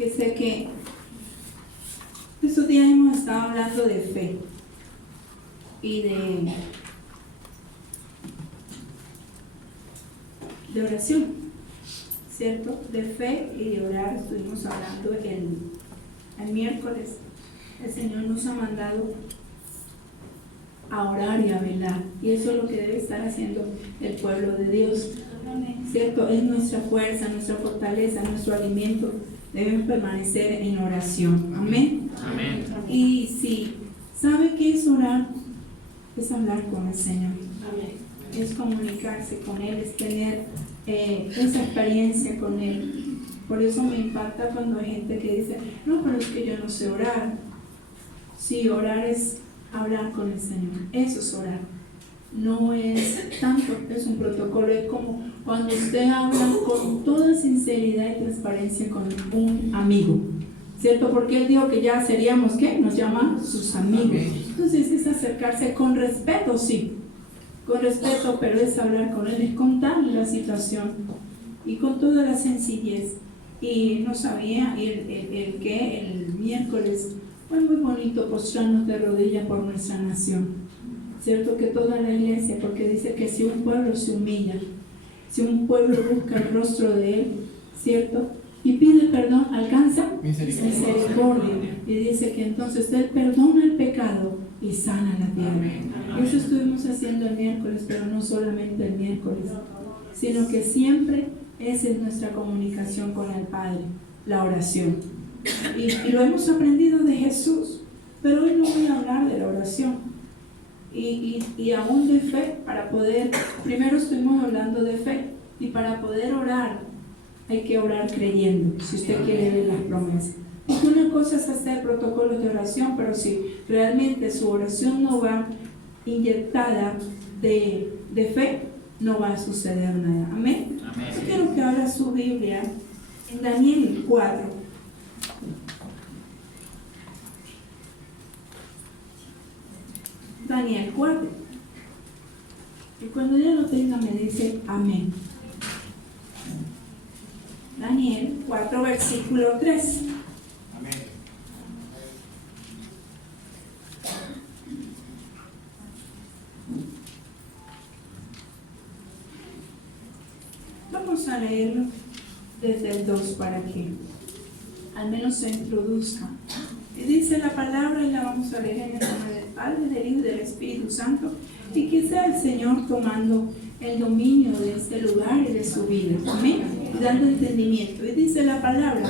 que sé que estos días hemos estado hablando de fe y de oración, ¿cierto? De fe y de orar. Estuvimos hablando el miércoles. El Señor nos ha mandado a orar y a velar, y eso es lo que debe estar haciendo el pueblo de Dios, ¿cierto? Es nuestra fuerza, nuestra fortaleza, nuestro alimento. Debemos permanecer en oración. Amén. Amén. Y si sabe qué es orar, es hablar con el Señor. Amén. Es comunicarse con Él, es tener esa experiencia con Él. Por eso me impacta cuando hay gente que dice, no, pero es que yo no sé orar. Sí, orar es hablar con el Señor. Eso es orar. No es tanto, es un protocolo. Es como cuando usted habla con toda sinceridad y transparencia con un amigo, ¿cierto? Porque Él dijo que ya seríamos, ¿qué? Nos llaman sus amigos. Entonces es acercarse con respeto, sí, con respeto, pero es hablar con Él, es contarle la situación y con toda la sencillez. Y no sabía, y el miércoles fue muy bonito postrarnos de rodillas por nuestra nación, ¿cierto? Que toda la iglesia, porque dice que si un pueblo se humilla, si un pueblo busca el rostro de Él, ¿cierto? Y pide perdón, alcanza misericordia. Y dice que entonces Él perdona el pecado y sana la tierra. Eso estuvimos haciendo el miércoles, pero no solamente el miércoles, sino que siempre esa es nuestra comunicación con el Padre, la oración. Y lo hemos aprendido de Jesús, pero hoy no voy a hablar de la oración. Y aún de fe, para poder, primero estuvimos hablando de fe, y para poder orar hay que orar creyendo, si usted quiere ver las promesas. Porque una cosa es hacer protocolos de oración, pero si realmente su oración no va inyectada de fe, no va a suceder nada. Amén. Yo quiero que abra su Biblia en Daniel 4. Daniel 4. Y cuando ya lo tenga me dice amén. Daniel 4, versículo 3. Amén. Vamos a leerlo desde el 2 para que al menos se introduzca. Y dice la palabra, y la vamos a leer en el nombre del Padre, del Hijo y del Espíritu Santo, y que sea el Señor tomando el dominio de este lugar y de su vida. Amén. Y dando entendimiento. Y dice la palabra: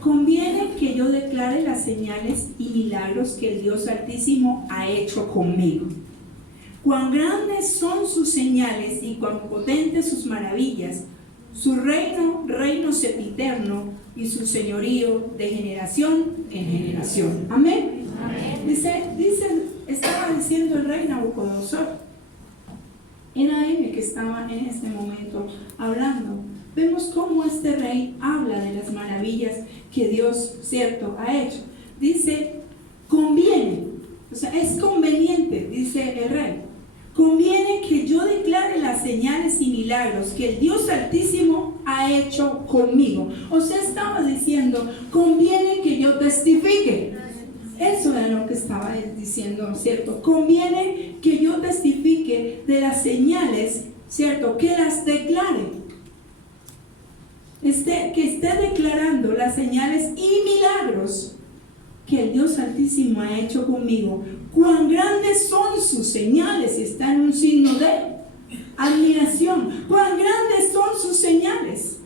conviene que yo declare las señales y milagros que el Dios Altísimo ha hecho conmigo. Cuán grandes son sus señales y cuán potentes sus maravillas. Su reino sempiterno, y su señorío de generación en generación. Amén. Estaba diciendo el rey Nabucodonosor. Era él que estaba en este momento hablando. Vemos cómo este rey habla de las maravillas que Dios, cierto, ha hecho. Dice, conviene, o sea, es conveniente, dice el rey. Conviene que yo declare las señales y milagros que el Dios Altísimo ha hecho conmigo. O sea, estaba diciendo, conviene que yo testifique. Eso era lo que estaba diciendo, ¿cierto? Conviene que yo testifique de las señales, ¿cierto? Que las declare. Que esté declarando las señales y milagros que el Dios Altísimo ha hecho conmigo. Cuán grandes son sus señales, está en un signo de admiración. Cuán grandes son sus señales,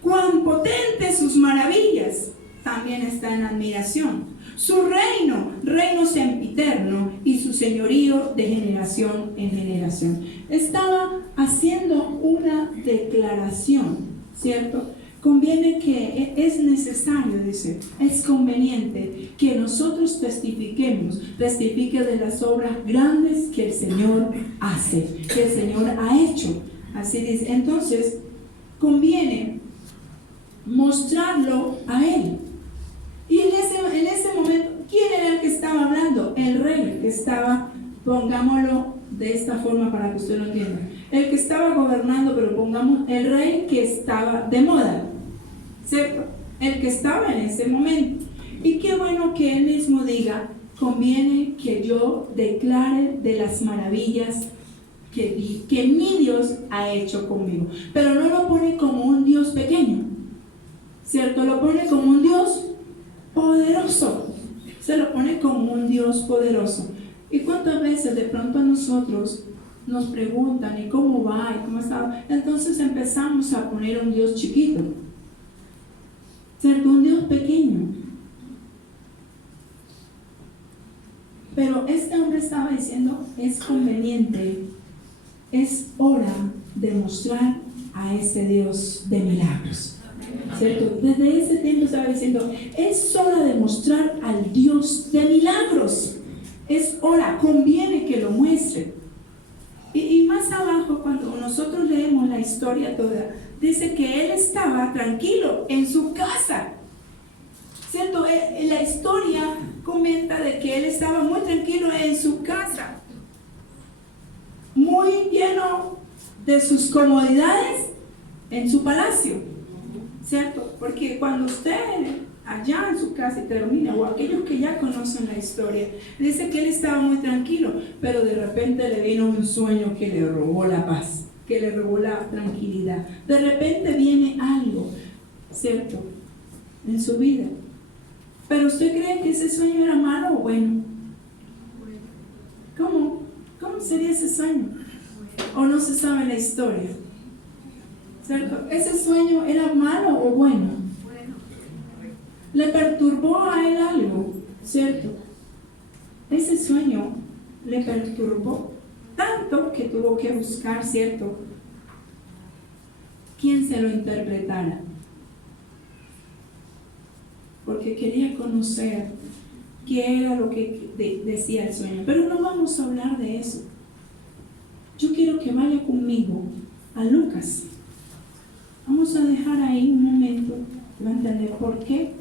cuán potentes sus maravillas, también está en admiración. Su reino sempiterno, y su señorío de generación en generación. Estaba haciendo una declaración, ¿cierto? Conviene que es necesario, dice, es conveniente que nosotros testifique de las obras grandes que el Señor hace, que el Señor ha hecho. Así dice. Entonces, conviene mostrarlo a Él. Y en ese momento, ¿quién era el que estaba hablando? El rey que estaba, pongámoslo de esta forma para que usted lo entienda. El que estaba gobernando, pero pongamos el rey que estaba de moda, ¿cierto? el que estaba en ese momento. Y qué bueno que él mismo diga, conviene que yo declare de las maravillas que mi Dios ha hecho conmigo. Pero no lo pone como un Dios pequeño, ¿cierto? Lo pone como un Dios poderoso. Se lo pone como un Dios poderoso. ¿Y cuántas veces de pronto a nosotros nos preguntan, ¿y cómo va? ¿Y cómo está? Entonces empezamos a poner un Dios chiquito, ¿cierto? Un Dios pequeño. Pero este hombre estaba diciendo, es conveniente, es hora de mostrar a ese Dios de milagros, ¿cierto? Desde ese tiempo estaba diciendo, es hora de mostrar al Dios de milagros. Es hora, conviene que lo muestre. Y más abajo, cuando nosotros leemos la historia toda, dice que él estaba tranquilo en su casa, ¿cierto? La historia comenta de que él estaba muy tranquilo en su casa, muy lleno de sus comodidades en su palacio, ¿cierto? Porque cuando usted allá en su casa y termina, o aquellos que ya conocen la historia, dice que él estaba muy tranquilo, pero de repente le vino un sueño que le robó la paz, que le robó la tranquilidad. De repente viene algo, ¿cierto?, en su vida. Pero usted cree que ese sueño era malo o bueno. ¿Cómo sería ese sueño? ¿O no se sabe la historia? ¿Cierto? ¿Ese sueño era malo o bueno? Le perturbó a él algo, ¿cierto? Ese sueño le perturbó tanto que tuvo que buscar, ¿cierto?, quién se lo interpretara, porque quería conocer qué era lo que decía el sueño. Pero no vamos a hablar de eso. Yo quiero que vaya conmigo a Lucas. Vamos a dejar ahí un momento, va a entender por qué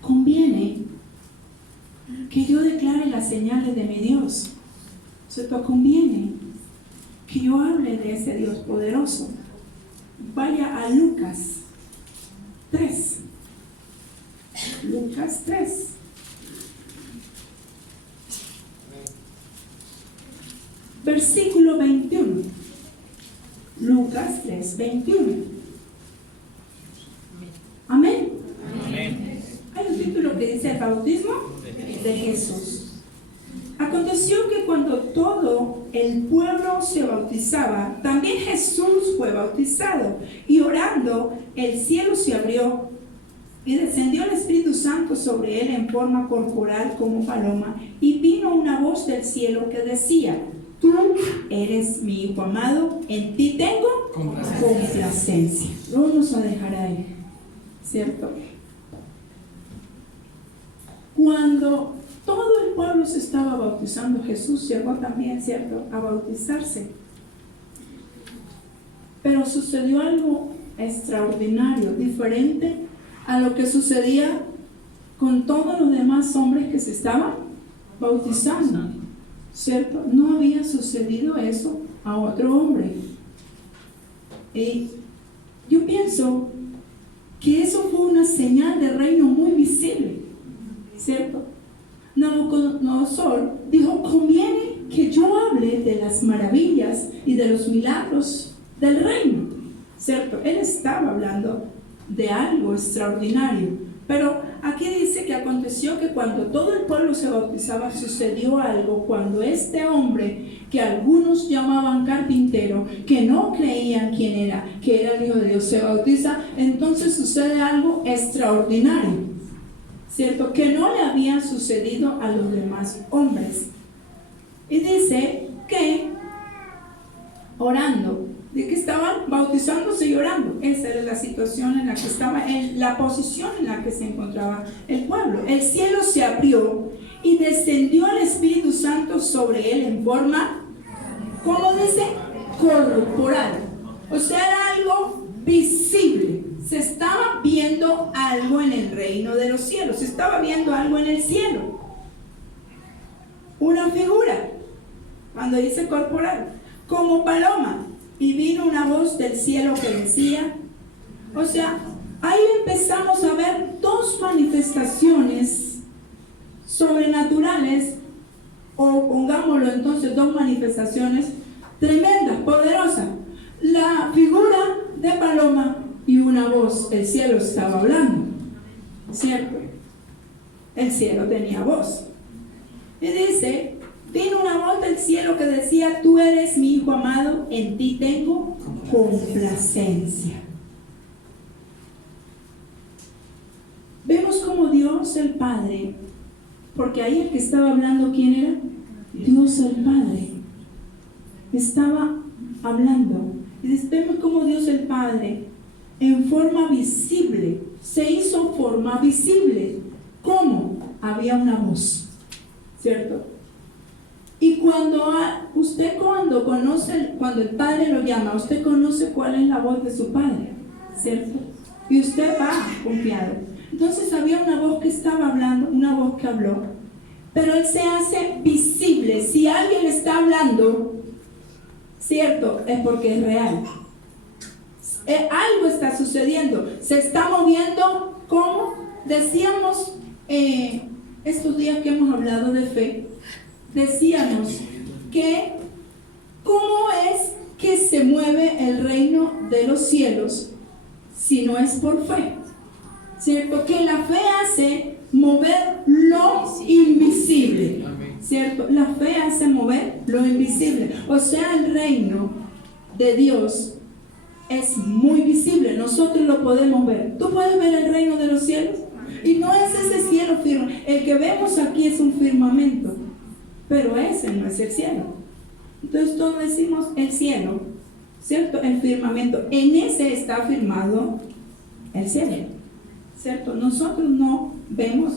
conviene que yo declare las señales de mi Dios, ¿cierto? Conviene que yo hable de ese Dios poderoso. Vaya a Lucas 3. Lucas 3. Versículo 21. Lucas 3, 21. Amén. Amén. Hay un título que dice el bautismo de Jesús. Aconteció que cuando todo el pueblo se bautizaba, también Jesús fue bautizado, y orando, el cielo se abrió, y descendió el Espíritu Santo sobre él en forma corporal como paloma, y vino una voz del cielo que decía: tú eres mi Hijo amado, en ti tengo complacencia. Lo vamos a dejar ahí, ¿cierto? Cuando todo el pueblo se estaba bautizando, Jesús llegó también, ¿cierto?, a bautizarse. Pero sucedió algo extraordinario, diferente a lo que sucedía con todos los demás hombres que se estaban bautizando, ¿cierto? No había sucedido eso a otro hombre. Y yo pienso que eso fue una señal de reino muy visible, ¿cierto? Nabucodonosor dijo: conviene que yo hable de las maravillas y de los milagros del reino, ¿cierto? Él estaba hablando de algo extraordinario. Pero aquí dice que aconteció que cuando todo el pueblo se bautizaba, sucedió algo. Cuando este hombre, que algunos llamaban carpintero, que no creían quién era, que era el Hijo de Dios, se bautiza, entonces sucede algo extraordinario, ¿cierto?, que no le había sucedido a los demás hombres. Y dice que orando, de que estaban bautizándose y orando. Esa era la situación en la que estaba, en la posición en la que se encontraba el pueblo. El cielo se abrió y descendió el Espíritu Santo sobre él en forma, ¿cómo dice?, corporal. O sea, era algo visible. Se estaba viendo algo en el reino de los cielos. Se estaba viendo algo en el cielo. Una figura, cuando dice corporal, como paloma. Y vino una voz del cielo que decía, o sea, Ahí empezamos a ver dos manifestaciones sobrenaturales, o pongámoslo entonces, dos manifestaciones tremendas, poderosas. La figura de paloma y una voz. El cielo estaba hablando, ¿cierto? El cielo tenía voz. Y dice, vino una voz del cielo que decía: tú eres mi hijo amado, en ti tengo complacencia. Vemos como Dios el Padre, porque ahí el que estaba hablando, ¿quién era? Dios el Padre. Estaba hablando. Y vemos como Dios el Padre, en forma visible, se hizo forma visible. ¿Cómo? Había una voz, ¿cierto? Y cuando cuando el Padre lo llama, usted conoce cuál es la voz de su Padre, ¿cierto? Y usted va confiado. Entonces había una voz que estaba hablando, una voz que habló, pero Él se hace visible. Si alguien está hablando, ¿cierto? Es porque es real. Algo está sucediendo, se está moviendo. ¿Cómo? Decíamos estos días que hemos hablado de fe, decíamos que ¿cómo es que se mueve el reino de los cielos si no es por fe? ¿Cierto? Que la fe hace mover lo invisible, ¿cierto? La fe hace mover lo invisible. O sea, el reino de Dios es muy visible, nosotros lo podemos ver. ¿Tú puedes ver el reino de los cielos? Y no es ese cielo firme. El que vemos aquí es un firmamento, pero ese no es el cielo. Entonces todos decimos el cielo, ¿cierto? El firmamento, en ese está firmado el cielo, ¿cierto? Nosotros no vemos.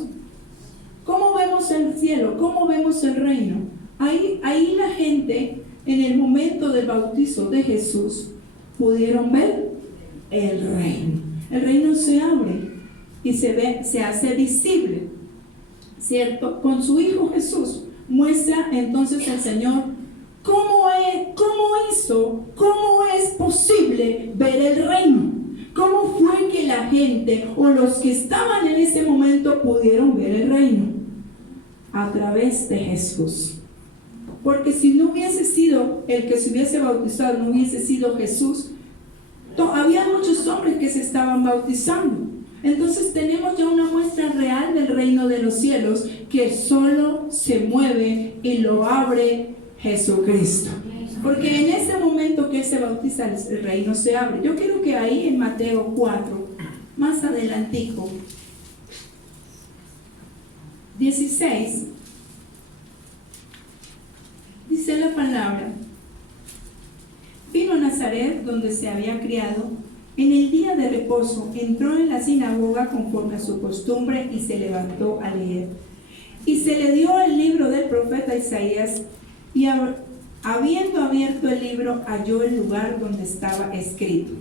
¿Cómo vemos el cielo? ¿Cómo vemos el reino? Ahí la gente, en el momento del bautizo de Jesús, pudieron ver el reino. El reino se abre y se hace visible, ¿cierto? Con su Hijo Jesús muestra entonces el Señor cómo es posible ver el reino. ¿Cómo fue que la gente o los que estaban en ese momento pudieron ver el reino? A través de Jesús. Porque si no hubiese sido el que se hubiese bautizado, no hubiese sido Jesús, había muchos hombres que se estaban bautizando. Entonces tenemos ya una muestra real del reino de los cielos, que solo se mueve y lo abre Jesucristo. Porque en ese momento que Él se bautiza, el reino se abre. Yo quiero que ahí en Mateo 4, más adelantico, 16, dice la palabra: vino a Nazaret, donde se había criado. En el día de reposo entró en la sinagoga conforme a su costumbre y se levantó a leer. Y se le dio el libro del profeta Isaías, y habiendo abierto el libro, halló el lugar donde estaba escrito: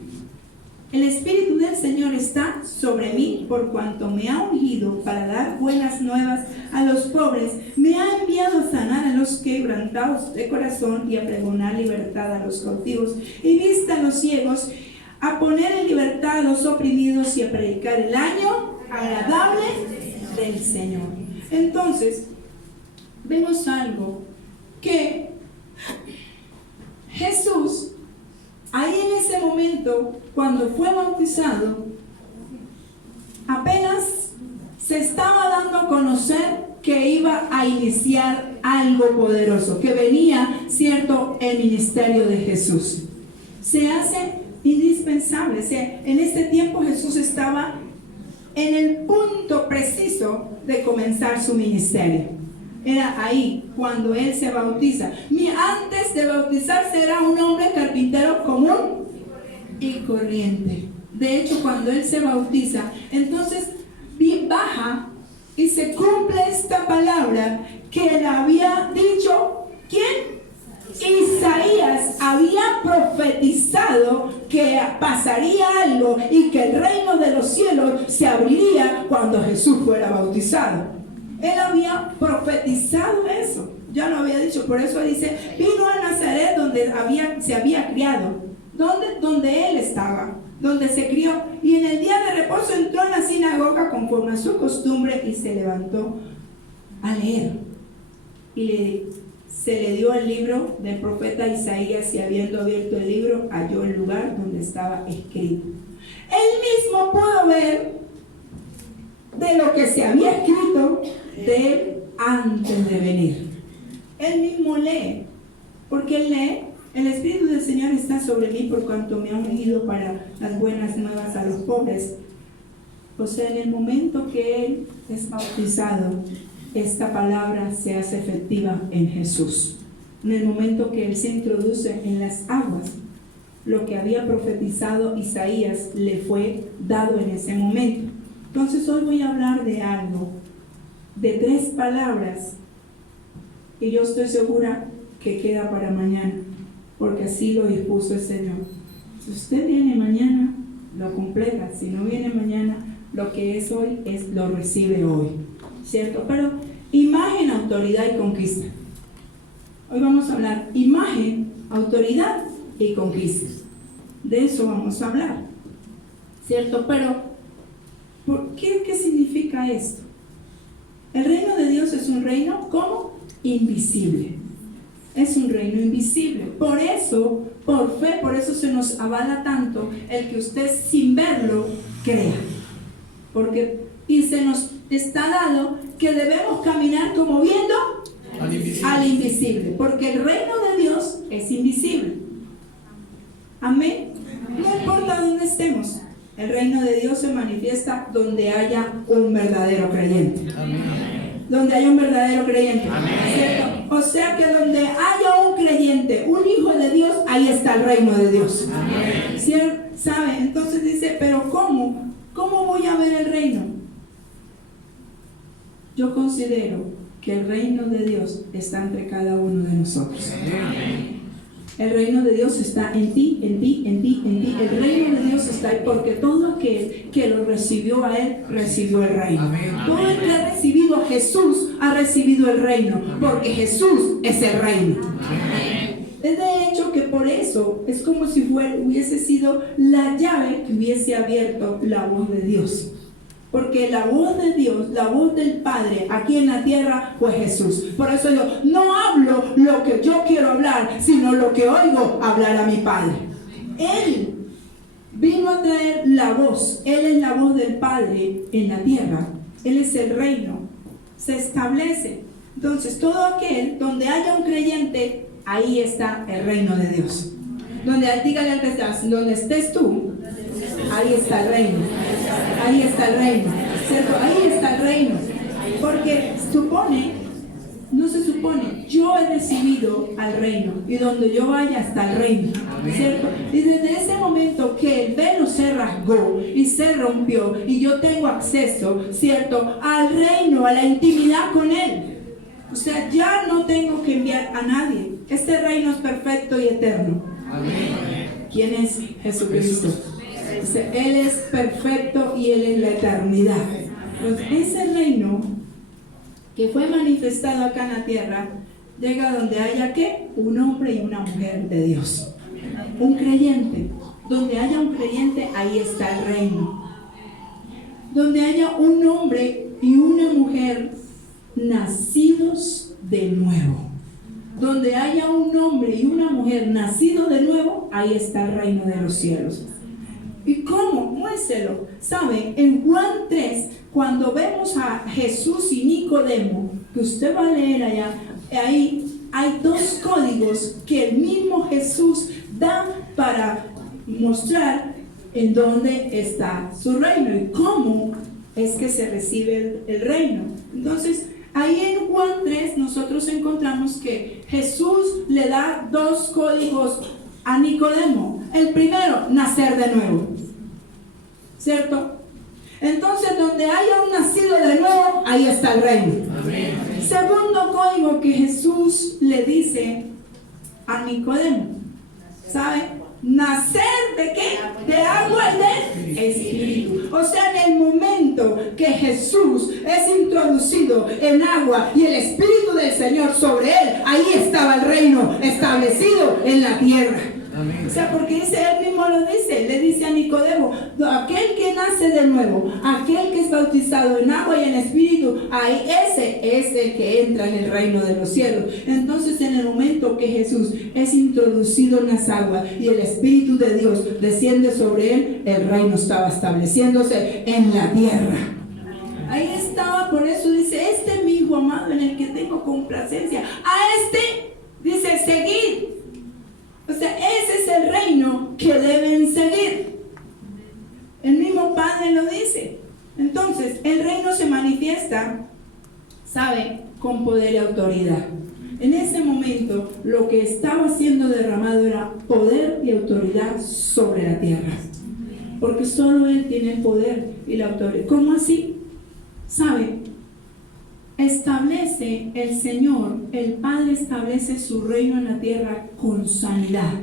el Espíritu del Señor está sobre mí, por cuanto me ha ungido para dar buenas nuevas a los pobres, me ha enviado a sanar a los quebrantados de corazón y a pregonar libertad a los cautivos y vista a los ciegos, a poner en libertad a los oprimidos y a predicar el año agradable del Señor. Entonces, vemos algo, que Jesús, ahí en ese momento, cuando fue bautizado, apenas se estaba dando a conocer que iba a iniciar algo poderoso, que venía, ¿cierto?, el ministerio de Jesús. Se hace indispensable. En este tiempo Jesús estaba en el punto preciso de comenzar su ministerio. Era ahí cuando Él se bautiza. Antes de bautizarse era un hombre carpintero común y corriente. De hecho, cuando Él se bautiza, entonces baja y se cumple esta palabra que le había dicho, ¿quién? Isaías había profetizado que pasaría algo y que el reino de los cielos se abriría cuando Jesús fuera bautizado. Él había profetizado eso, ya lo había dicho. Por eso dice, vino a Nazaret, donde se había criado. Donde él estaba, donde se crió, y en el día de reposo entró en la sinagoga conforme a su costumbre y se levantó a leer. Y se le dio el libro del profeta Isaías, y habiendo abierto el libro, halló el lugar donde estaba escrito. Él mismo pudo ver de lo que se había escrito de él antes de venir. Él mismo lee, porque él lee. El Espíritu del Señor está sobre mí por cuanto me ha ungido para las buenas nuevas a los pobres. O sea, en el momento que él es bautizado, esta palabra se hace efectiva en Jesús. En el momento que él se introduce en las aguas, lo que había profetizado Isaías le fue dado en ese momento. Entonces hoy voy a hablar de algo, de 3 palabras, y yo estoy segura que queda para mañana, porque así lo dispuso el Señor. Si usted viene mañana, lo completa. Si no viene mañana, lo que es hoy, lo recibe hoy, ¿cierto? Pero imagen, autoridad y conquista. Hoy vamos a hablar imagen, autoridad y conquista. De eso vamos a hablar, ¿cierto? Pero ¿qué significa esto? El reino de Dios es un reino, ¿cómo? Invisible. Es un reino invisible. Por eso, por fe, por eso se nos avala tanto el que usted sin verlo crea. Y se nos está dado que debemos caminar como viendo al invisible. Porque el reino de Dios es invisible. Amén. No importa dónde estemos, el reino de Dios se manifiesta donde haya un verdadero creyente. Amén. Donde haya un verdadero creyente. ¿Cierto? O sea que donde haya un creyente, un hijo de Dios, ahí está el reino de Dios. Amén. ¿Cierto? ¿Sabe? Entonces dice, pero ¿cómo? ¿Cómo voy a ver el reino? Yo considero que el reino de Dios está entre cada uno de nosotros. Amén. El reino de Dios está en ti, en ti, en ti, en ti. El reino de Dios está ahí porque todo aquel que lo recibió a Él, recibió el reino. Amén. Todo el que ha recibido a Jesús, ha recibido el reino. Porque Jesús es el reino. Amén. Es de hecho que por eso es como si hubiese sido la llave que hubiese abierto la voz de Dios. Porque la voz de Dios, la voz del Padre aquí en la tierra fue Jesús. Por eso yo no hablo lo que yo quiero hablar, sino lo que oigo hablar a mi Padre. Él vino a traer la voz. Él es la voz del Padre en la tierra. Él es el reino. Se establece. Entonces todo aquel donde haya un creyente, ahí está el reino de Dios. Dígale al que estás, donde estés tú, ahí está el reino. Ahí está el reino, ¿cierto? Ahí está el reino. Porque no se supone, yo he recibido al reino, y donde yo vaya está el reino, ¿cierto? Y desde ese momento que el velo se rasgó y se rompió, y yo tengo acceso, ¿cierto?, al reino, a la intimidad con Él. O sea, ya no tengo que enviar a nadie. Este reino es perfecto y eterno. Amén. ¿Quién es? Jesucristo. Él es perfecto y Él es la eternidad. Entonces, ese reino que fue manifestado acá en la tierra llega donde haya ¿qué? Un hombre y una mujer de Dios. Un creyente. Donde haya un creyente, ahí está el reino. Donde haya un hombre y una mujer nacidos de nuevo. Donde haya un hombre y una mujer nacido de nuevo, ahí está el reino de los cielos. ¿Y cómo? Muéstrelo. ¿Saben? En Juan 3, cuando vemos a Jesús y Nicodemo, que usted va a leer allá, ahí hay 2 códigos que el mismo Jesús da para mostrar en dónde está su reino y cómo es que se recibe el reino. Entonces, ahí en Juan 3 nosotros encontramos que Jesús le da 2 códigos a Nicodemo. El primero, nacer de nuevo, ¿cierto? Entonces, donde haya un nacido de nuevo, ahí está el reino. Amén. Segundo código que Jesús le dice a Nicodemo, ¿sabe? Nacer de ¿qué? De agua y de espíritu. O sea, en el momento que Jesús es introducido en agua y el Espíritu del Señor sobre él, ahí estaba el reino establecido en la tierra. Amén. O sea, porque dice, él mismo lo dice, le dice a Nicodemo, aquel que nace de nuevo, aquel que es bautizado en agua y en espíritu, ahí ese es el que entra en el reino de los cielos. Entonces, en el momento que Jesús es introducido en las aguas y el Espíritu de Dios desciende sobre él, el reino estaba estableciéndose en la tierra. Ahí estaba, por eso dice, este es mi hijo amado en el que tengo complacencia. A este dice, seguid. O sea, ese es el reino que deben seguir. El mismo Padre lo dice. Entonces, el reino se manifiesta, ¿sabe?, con poder y autoridad. En ese momento, lo que estaba siendo derramado era poder y autoridad sobre la tierra. Porque solo Él tiene el poder y la autoridad. ¿Cómo así? ¿Sabe? Establece el Señor, el Padre establece su reino en la tierra con sanidad,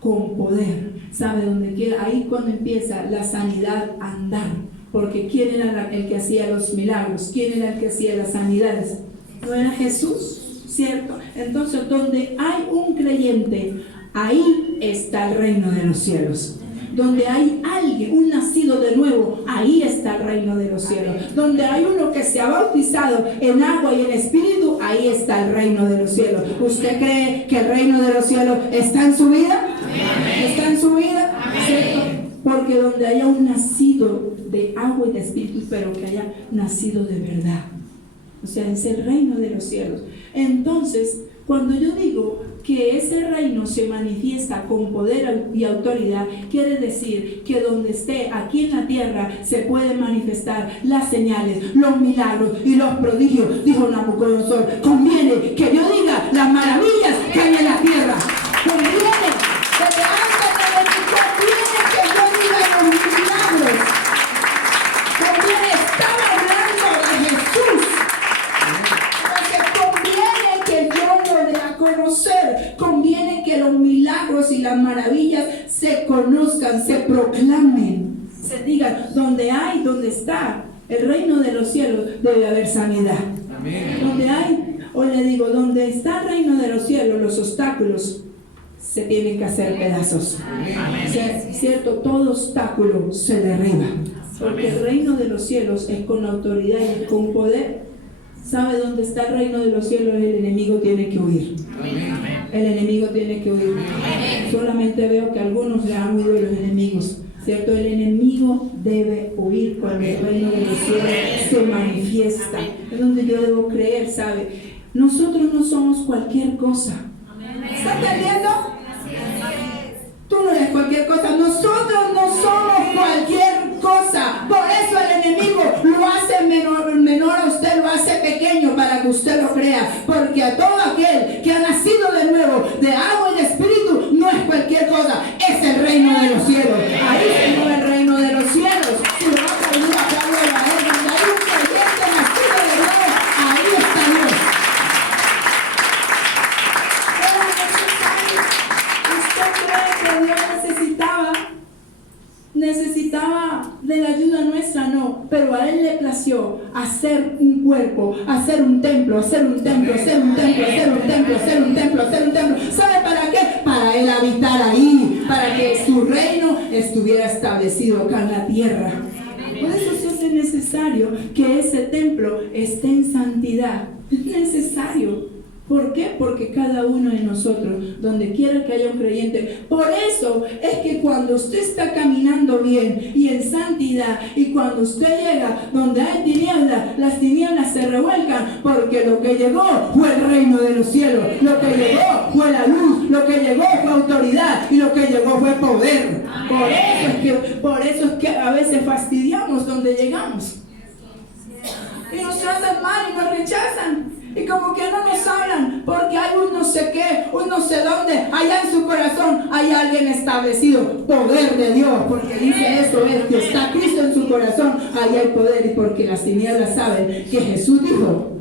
con poder. ¿Sabe? Donde quiera, ahí cuando empieza la sanidad a andar. Porque ¿quién era el que hacía los milagros? ¿Quién era el que hacía las sanidades? ¿No era Jesús? ¿Cierto? Entonces, donde hay un creyente, ahí está el reino de los cielos. Donde hay alguien, un nacido de nuevo, ahí está el reino de los cielos. Donde hay uno que se ha bautizado en agua y en espíritu, ahí está el reino de los cielos. ¿Usted cree que el reino de los cielos está en su vida? Amén. ¿Está en su vida? Amén. Porque donde haya un nacido de agua y de espíritu, pero que haya nacido de verdad. O sea, es el reino de los cielos. Entonces, cuando yo digo que ese reino se manifiesta con poder y autoridad, quiere decir que donde esté aquí en la tierra se pueden manifestar las señales, los milagros y los prodigios. Dijo Nabucodonosor, conviene que yo diga las maravillas que hay en la tierra. Conviene, desde antes de decir, conviene que yo diga los milagros. Conviene, estaba hablando de Jesús. Conocer, conviene que los milagros y las maravillas se conozcan, se proclamen, se digan, donde está el reino de los cielos, debe haber sanidad. Amén. Donde hay, o le digo, donde está el reino de los cielos, los obstáculos se tienen que hacer pedazos. Amén. O sea, cierto, todo obstáculo se derriba, porque el reino de los cielos es con autoridad y es con poder. ¿Sabe dónde está el reino de los cielos? El enemigo tiene que huir. Amén. El enemigo tiene que huir. Amén. Solamente veo que algunos le han huido los enemigos. ¿Cierto? El enemigo debe huir cuando el reino de los cielos se manifiesta. Es donde yo debo creer, ¿sabe? Nosotros no somos cualquier cosa. ¿Está entendiendo? Tú no eres cualquier cosa. Nosotros no somos cualquier cosa. Por eso el enemigo lo hace menor a usted, lo hace pequeño para que usted lo crea. Porque a todo aquel que ha nacido de nuevo, de agua y de espíritu, no es cualquier cosa, es el reino de los cielos. Ahí se mueve el reino de los cielos. Si lo vas a venir a Pablo de la Edad, donde hay un creyente nacido de nuevo, ahí está Dios. Necesitaba de la ayuda nuestra, no, pero a Él le plació hacer un cuerpo, hacer un templo, hacer un templo, hacer un templo, hacer un templo, hacer un templo, hacer un templo. ¿Sabe para qué? Para Él habitar ahí, para que su reino estuviera establecido acá en la tierra. Por eso se hace necesario que ese templo esté en santidad. Es necesario. ¿Por qué? Porque cada uno de nosotros, donde quiera que haya un creyente, por eso es que cuando usted está caminando bien y en santidad, y cuando usted llega donde hay tinieblas, las tinieblas se revuelcan, porque lo que llegó fue el reino de los cielos, lo que llegó fue la luz, lo que llegó fue autoridad y lo que llegó fue poder. Por eso es que a veces fastidiamos donde llegamos y nos tratan mal y nos rechazan. Y como que no nos hablan, porque hay un no sé qué, un no sé dónde, allá en su corazón hay alguien establecido, poder de Dios, porque dice eso, es que está Cristo en su corazón, ahí hay poder, y porque las tinieblas saben que Jesús dijo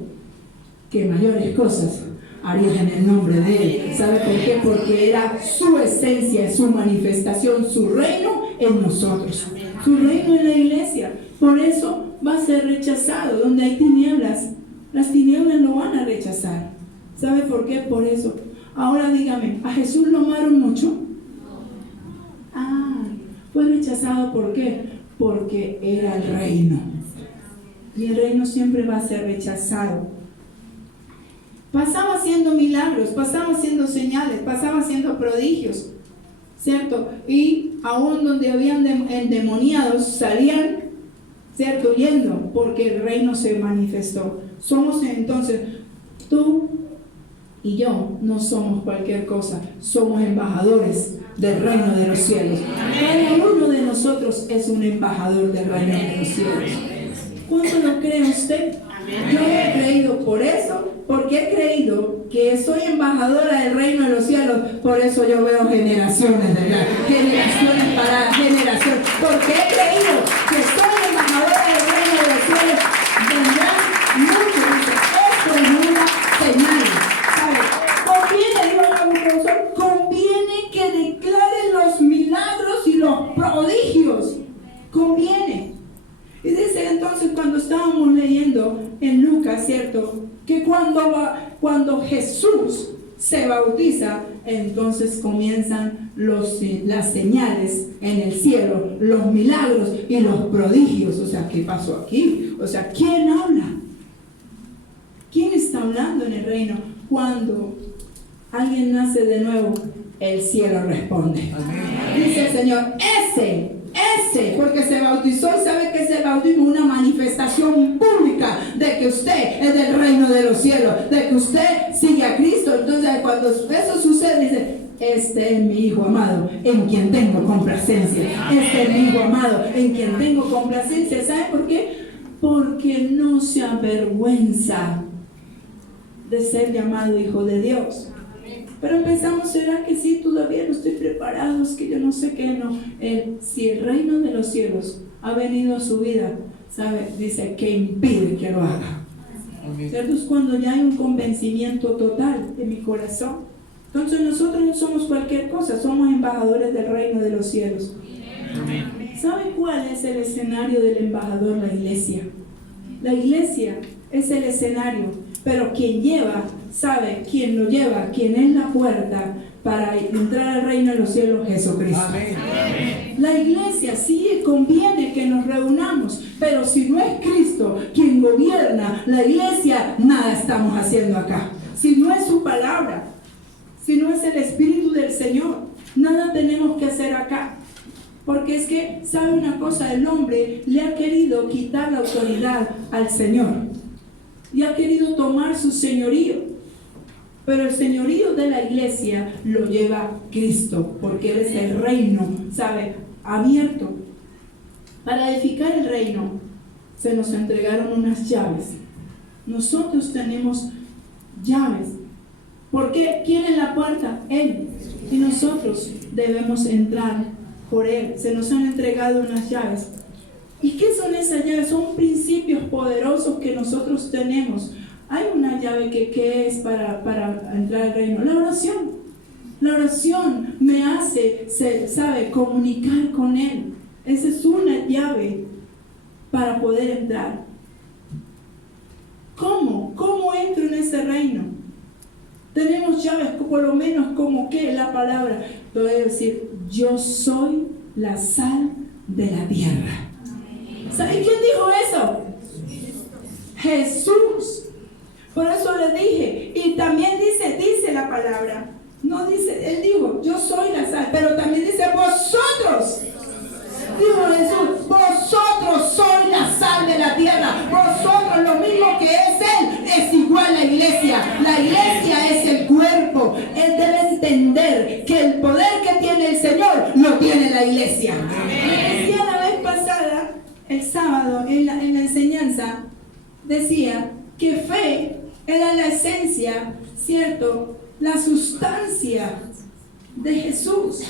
que mayores cosas harían en el nombre de Él. ¿Sabe por qué? Porque era su esencia, su manifestación, su reino en nosotros, su reino en la iglesia. Por eso va a ser rechazado, donde hay tinieblas. Las tinieblas lo van a rechazar. ¿Sabe por qué? Por eso. Ahora dígame, ¿a Jesús lo amaron mucho? Fue rechazado, ¿por qué? Porque era el reino. Y el reino siempre va a ser rechazado. Pasaba haciendo milagros, pasaba haciendo señales, pasaba haciendo prodigios, ¿cierto? Y aún donde habían endemoniados salían, ¿cierto? Huyendo, porque el reino se manifestó. Somos entonces, tú y yo no somos cualquier cosa, somos embajadores del reino de los cielos. Cada uno de nosotros es un embajador del reino de los cielos. ¿Cuánto lo cree usted? Yo he creído por eso, porque he creído que soy embajadora del reino de los cielos. Por eso yo veo generaciones, ¿verdad? Generaciones para generaciones. Porque he creído que soy embajadora del reino de los cielos. Vendrán muchos. Esto es una señal. ¿Sabe? Conviene, dijo Nabucodonosor, conviene que declaren los milagros y los prodigios. Conviene. Y dice entonces, cuando estábamos leyendo en Lucas, ¿cierto? Que cuando Jesús se bautiza, entonces comienzan las señales en el cielo, los milagros y los prodigios. O sea, ¿qué pasó aquí? O sea, ¿quién habla? ¿Quién está hablando en el reino? Cuando alguien nace de nuevo, el cielo responde. Amén. Dice el Señor, ese, porque se bautizó y sabe que ese bautismo es una manifestación pública de que usted es del reino de los cielos, de que usted sigue a Cristo. Entonces cuando eso sucede, dice, este es mi Hijo amado, en quien tengo complacencia. Este es mi Hijo amado, en quien tengo complacencia. ¿Sabe por qué? Porque no se avergüenza de ser llamado Hijo de Dios. Pero pensamos, ¿será que sí? Todavía no estoy preparado, es que yo no sé qué, no. Si el reino de los cielos ha venido a su vida, ¿sabe? Dice, ¿qué impide que lo haga? ¿Cierto? Es cuando ya hay un convencimiento total en mi corazón. Entonces nosotros no somos cualquier cosa, somos embajadores del reino de los cielos. ¿Sabe cuál es el escenario del embajador? La iglesia. La iglesia es el escenario. Pero quien lleva, sabe, quien lo lleva, quien es la puerta para entrar al reino de los cielos, Jesucristo. Amén. La iglesia sí conviene que nos reunamos, pero si no es Cristo quien gobierna la iglesia, nada estamos haciendo acá. Si no es su palabra, si no es el Espíritu del Señor, nada tenemos que hacer acá. Porque es que, ¿sabe una cosa? El hombre le ha querido quitar la autoridad al Señor. Y ha querido tomar su señorío. Pero el señorío de la iglesia lo lleva Cristo, porque Él es el reino, ¿sabe? Abierto. Para edificar el reino, se nos entregaron unas llaves. Nosotros tenemos llaves. ¿Por qué? ¿Quién es la puerta? Él. Y nosotros debemos entrar por Él. Se nos han entregado unas llaves. ¿Y qué son esas llaves? Son principios poderosos que nosotros tenemos. Hay una llave que es para entrar al reino. La oración. La oración me hace, ¿sabe? Comunicar con Él. Esa es una llave para poder entrar. ¿Cómo? ¿Cómo entro en ese reino? Tenemos llaves, por lo menos como que la palabra. Voy a decir, yo soy la sal de la tierra. ¿Sabe quién dijo eso? Jesús. Por eso le dije. Y también dice la palabra. No dice, Él dijo, yo soy la sal. Pero también dice, vosotros. Dijo Jesús, vosotros sois la sal de la tierra. Vosotros, lo mismo que es Él, es igual la iglesia. La iglesia es el cuerpo. Él debe entender que el poder que tiene el Señor lo tiene la iglesia. Decía la vez pasada, el sábado, en la enseñanza, decía que fe era la esencia, ¿cierto? La sustancia de Jesús.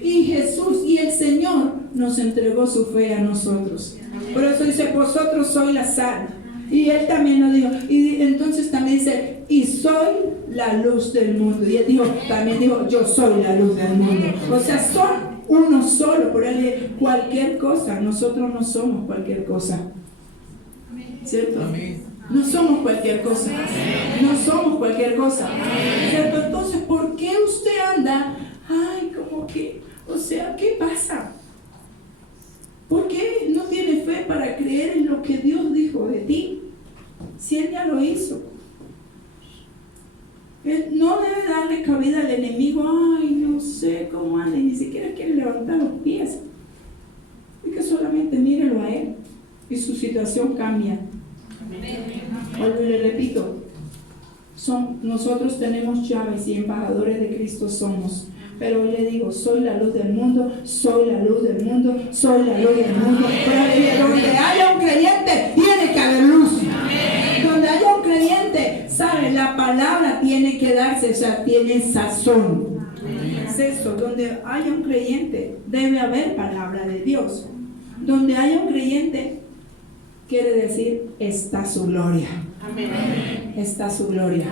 Y Jesús y el Señor nos entregó su fe a nosotros. Por eso dice, vosotros sois la sal. Y Él también lo dijo. Y entonces también dice, y soy la luz del mundo. Y Él también dijo, yo soy la luz del mundo. O sea, son uno solo. Por Él cualquier cosa. Nosotros no somos cualquier cosa. ¿Cierto? No somos cualquier cosa. No somos cualquier cosa. ¿Cierto? Entonces, ¿por qué usted anda? Ay, como que, o sea, ¿qué pasa? ¿Por qué no tienes fe para creer en lo que Dios dijo de ti? Si Él ya lo hizo. Él no debe darle cabida al enemigo. Ay, no sé cómo anda, y ni siquiera quiere levantar los pies. Y que solamente mírelo a Él y su situación cambia. Vuelvo y le repito, nosotros tenemos llaves y embajadores de Cristo somos. Pero hoy le digo, soy la luz del mundo, soy la luz del mundo, soy la luz del mundo. Pero donde haya un creyente, tiene que haber luz. Donde haya un creyente, ¿sabe? La palabra tiene que darse, o sea, tiene sazón. Es eso, donde haya un creyente, debe haber palabra de Dios. Donde haya un creyente, quiere decir, está su gloria. Amén. Está su gloria.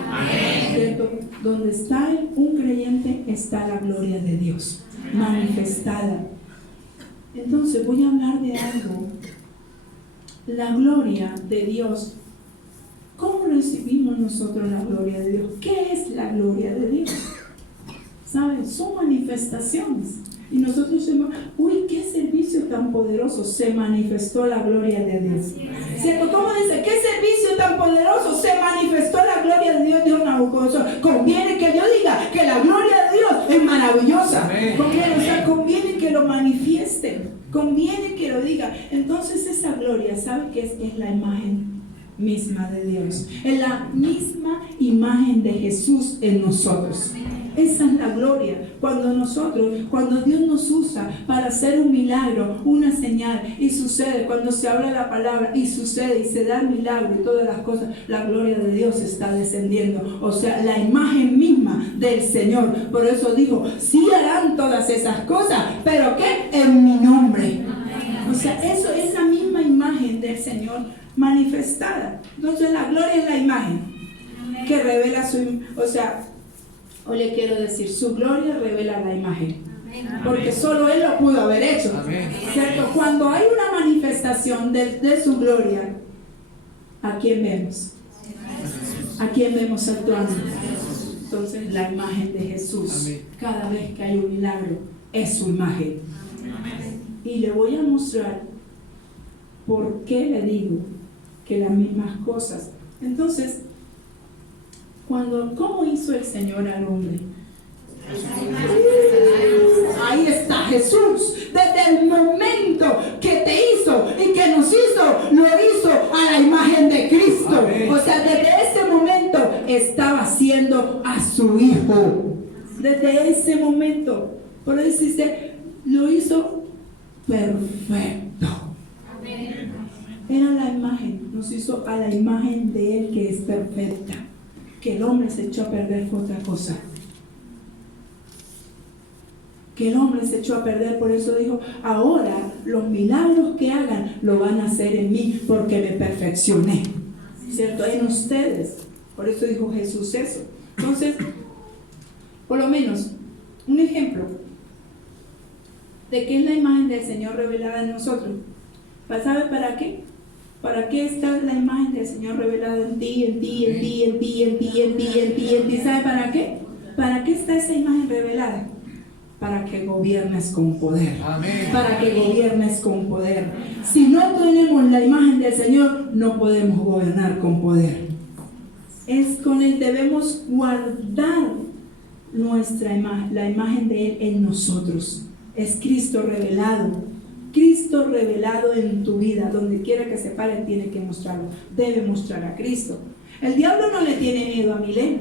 ¿Cierto? Donde está un creyente, está la gloria de Dios manifestada. Entonces voy a hablar de algo. La gloria de Dios. ¿Cómo recibimos nosotros la gloria de Dios? ¿Qué es la gloria de Dios? ¿Saben? Son manifestaciones. Y nosotros decimos, uy, qué servicio tan poderoso, se manifestó la gloria de Dios. ¿Cierto? ¿Cómo dice? ¿Qué servicio tan poderoso se manifestó la gloria de Dios? Dios Nabucodonosor. Conviene que yo diga que la gloria de Dios es maravillosa. Conviene que lo manifieste. Conviene que lo diga. Entonces esa gloria, ¿sabe qué es? Es la imagen misma de Dios. Es la misma imagen de Jesús en nosotros. Esa es la gloria. Cuando Dios nos usa para hacer un milagro, una señal, y sucede, cuando se habla la palabra y sucede y se da el milagro y todas las cosas, la gloria de Dios está descendiendo. O sea, la imagen misma del Señor. Por eso dijo, sí harán todas esas cosas, pero ¿qué? En mi nombre. O sea, eso es la misma imagen del Señor manifestada. Entonces la gloria es la imagen que revela hoy le quiero decir, su gloria revela la imagen. Porque solo Él lo pudo haber hecho. ¿Cierto? Cuando hay una manifestación de su gloria, ¿a quién vemos? ¿A quién vemos actuando? Entonces la imagen de Jesús. Cada vez que hay un milagro, es su imagen. Y le voy a mostrar por qué le digo que las mismas cosas. Entonces, ¿cómo hizo el Señor al hombre? Ahí está Jesús. Desde el momento que te hizo y que nos hizo, lo hizo a la imagen de Cristo. Amén. O sea, desde ese momento estaba haciendo a su Hijo. Desde ese momento. Por eso dice, lo hizo perfecto. Amén. Era la imagen, nos hizo a la imagen de Él que es perfecta. Que el hombre se echó a perder fue otra cosa. Que el hombre se echó a perder, por eso dijo, ahora los milagros que hagan lo van a hacer en mí porque me perfeccioné. ¿Cierto? En ustedes. Por eso dijo Jesús eso. Entonces, por lo menos, un ejemplo de qué es la imagen del Señor revelada en nosotros. ¿Sabe para qué? ¿Para qué está la imagen del Señor revelada en ti, en ti, en ti, en ti, en ti, en ti, en ti, en ti? ¿Sabe para qué? ¿Para qué está esa imagen revelada? Para que gobiernes con poder. Amén. Para que gobiernes con poder. Si no tenemos la imagen del Señor, no podemos gobernar con poder. Es con Él, debemos guardar nuestra imagen, la imagen de Él en nosotros. Es Cristo revelado. Cristo revelado en tu vida, donde quiera que se pare, tiene que mostrarlo. Debe mostrar a Cristo. El diablo no le tiene miedo a Milena.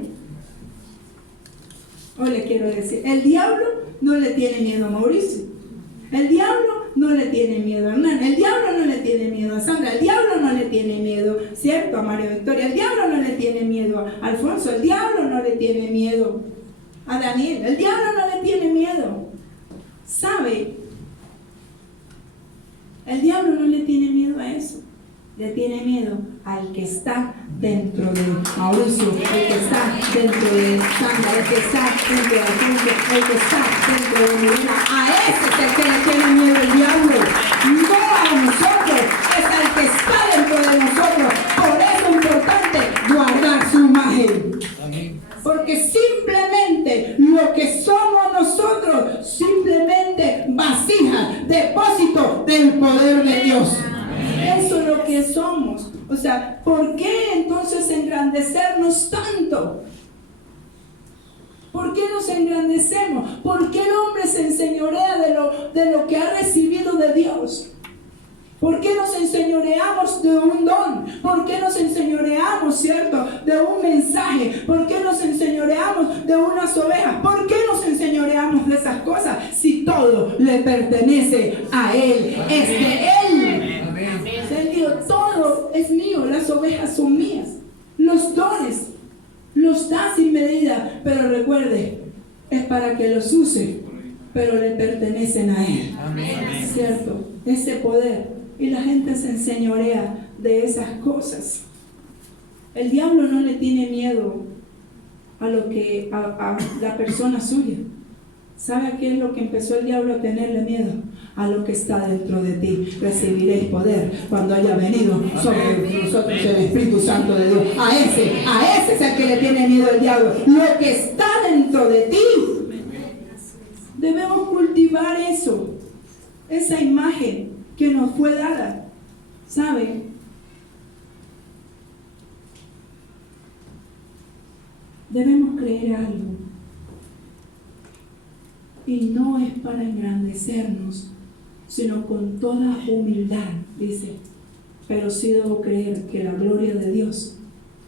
Hoy le quiero decir, el diablo no le tiene miedo a Mauricio. El diablo no le tiene miedo a Hernán. El diablo no le tiene miedo a Sandra. El diablo no le tiene miedo, ¿cierto?, a María Victoria. El diablo no le tiene miedo a Alfonso. El diablo no le tiene miedo a Daniel. El diablo no le tiene miedo. ¿Sabe? El diablo no le tiene miedo a eso. Le tiene miedo al que está dentro de Mauricio, el que está dentro de Sandra, el que está dentro de Alfonso, el que está dentro de Milena. A ese es el que le tiene miedo el diablo, no a nosotros, es el que está dentro de nosotros. Por eso es importante guardar su imagen. Amén. Porque simplemente lo que somos nosotros, simplemente vasija, depósito del poder Dios. Eso es lo que somos. O sea, ¿por qué entonces engrandecernos tanto? ¿Por qué nos engrandecemos? ¿Por qué el hombre se enseñorea de lo que ha recibido de Dios? ¿Por qué nos enseñoreamos de un don? ¿Por qué nos enseñoreamos, cierto, de un mensaje? ¿Por qué nos enseñoreamos de unas ovejas? ¿Por qué nos enseñoreamos de esas cosas? Si todo le pertenece a Él, es de Él. Él dijo, todo es mío, las ovejas son mías. Los dones los da sin medida, pero recuerde, es para que los use, pero le pertenecen a Él. ¿Cierto? Ese poder. Y la gente se enseñorea de esas cosas. El diablo no le tiene miedo a la persona suya. ¿Sabe a qué es lo que empezó el diablo a tenerle miedo? A lo que está dentro de ti. Recibiréis poder cuando haya venido sobre nosotros el Espíritu Santo de Dios. A ese es el que le tiene miedo el diablo. Lo que está dentro de ti. Debemos cultivar eso, esa imagen que nos fue dada. ¿Sabe? Debemos creer algo. Y no es para engrandecernos, sino con toda humildad, dice. Pero sí debo creer que la gloria de Dios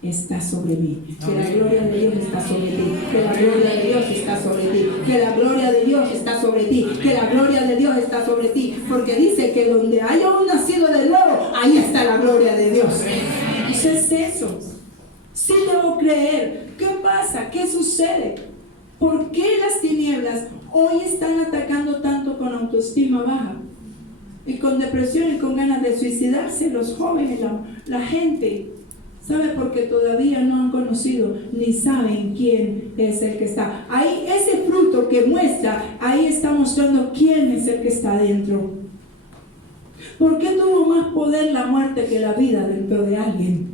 está sobre mí, que la gloria de Dios está sobre ti, que la gloria de Dios está sobre ti, que la gloria de Dios está sobre ti, que la gloria de Dios está sobre ti, porque dice que donde haya un nacido de nuevo, ahí está la gloria de Dios. Entonces es eso. Sí debo creer. ¿Qué pasa? ¿Qué sucede? ¿Por qué las tinieblas hoy están atacando tanto con autoestima baja? Y con depresión y con ganas de suicidarse los jóvenes, la gente. ¿Sabe? Porque todavía no han conocido ni saben quién es el que está. Ahí ese fruto que muestra, ahí está mostrando quién es el que está dentro. ¿Por qué tuvo más poder la muerte que la vida dentro de alguien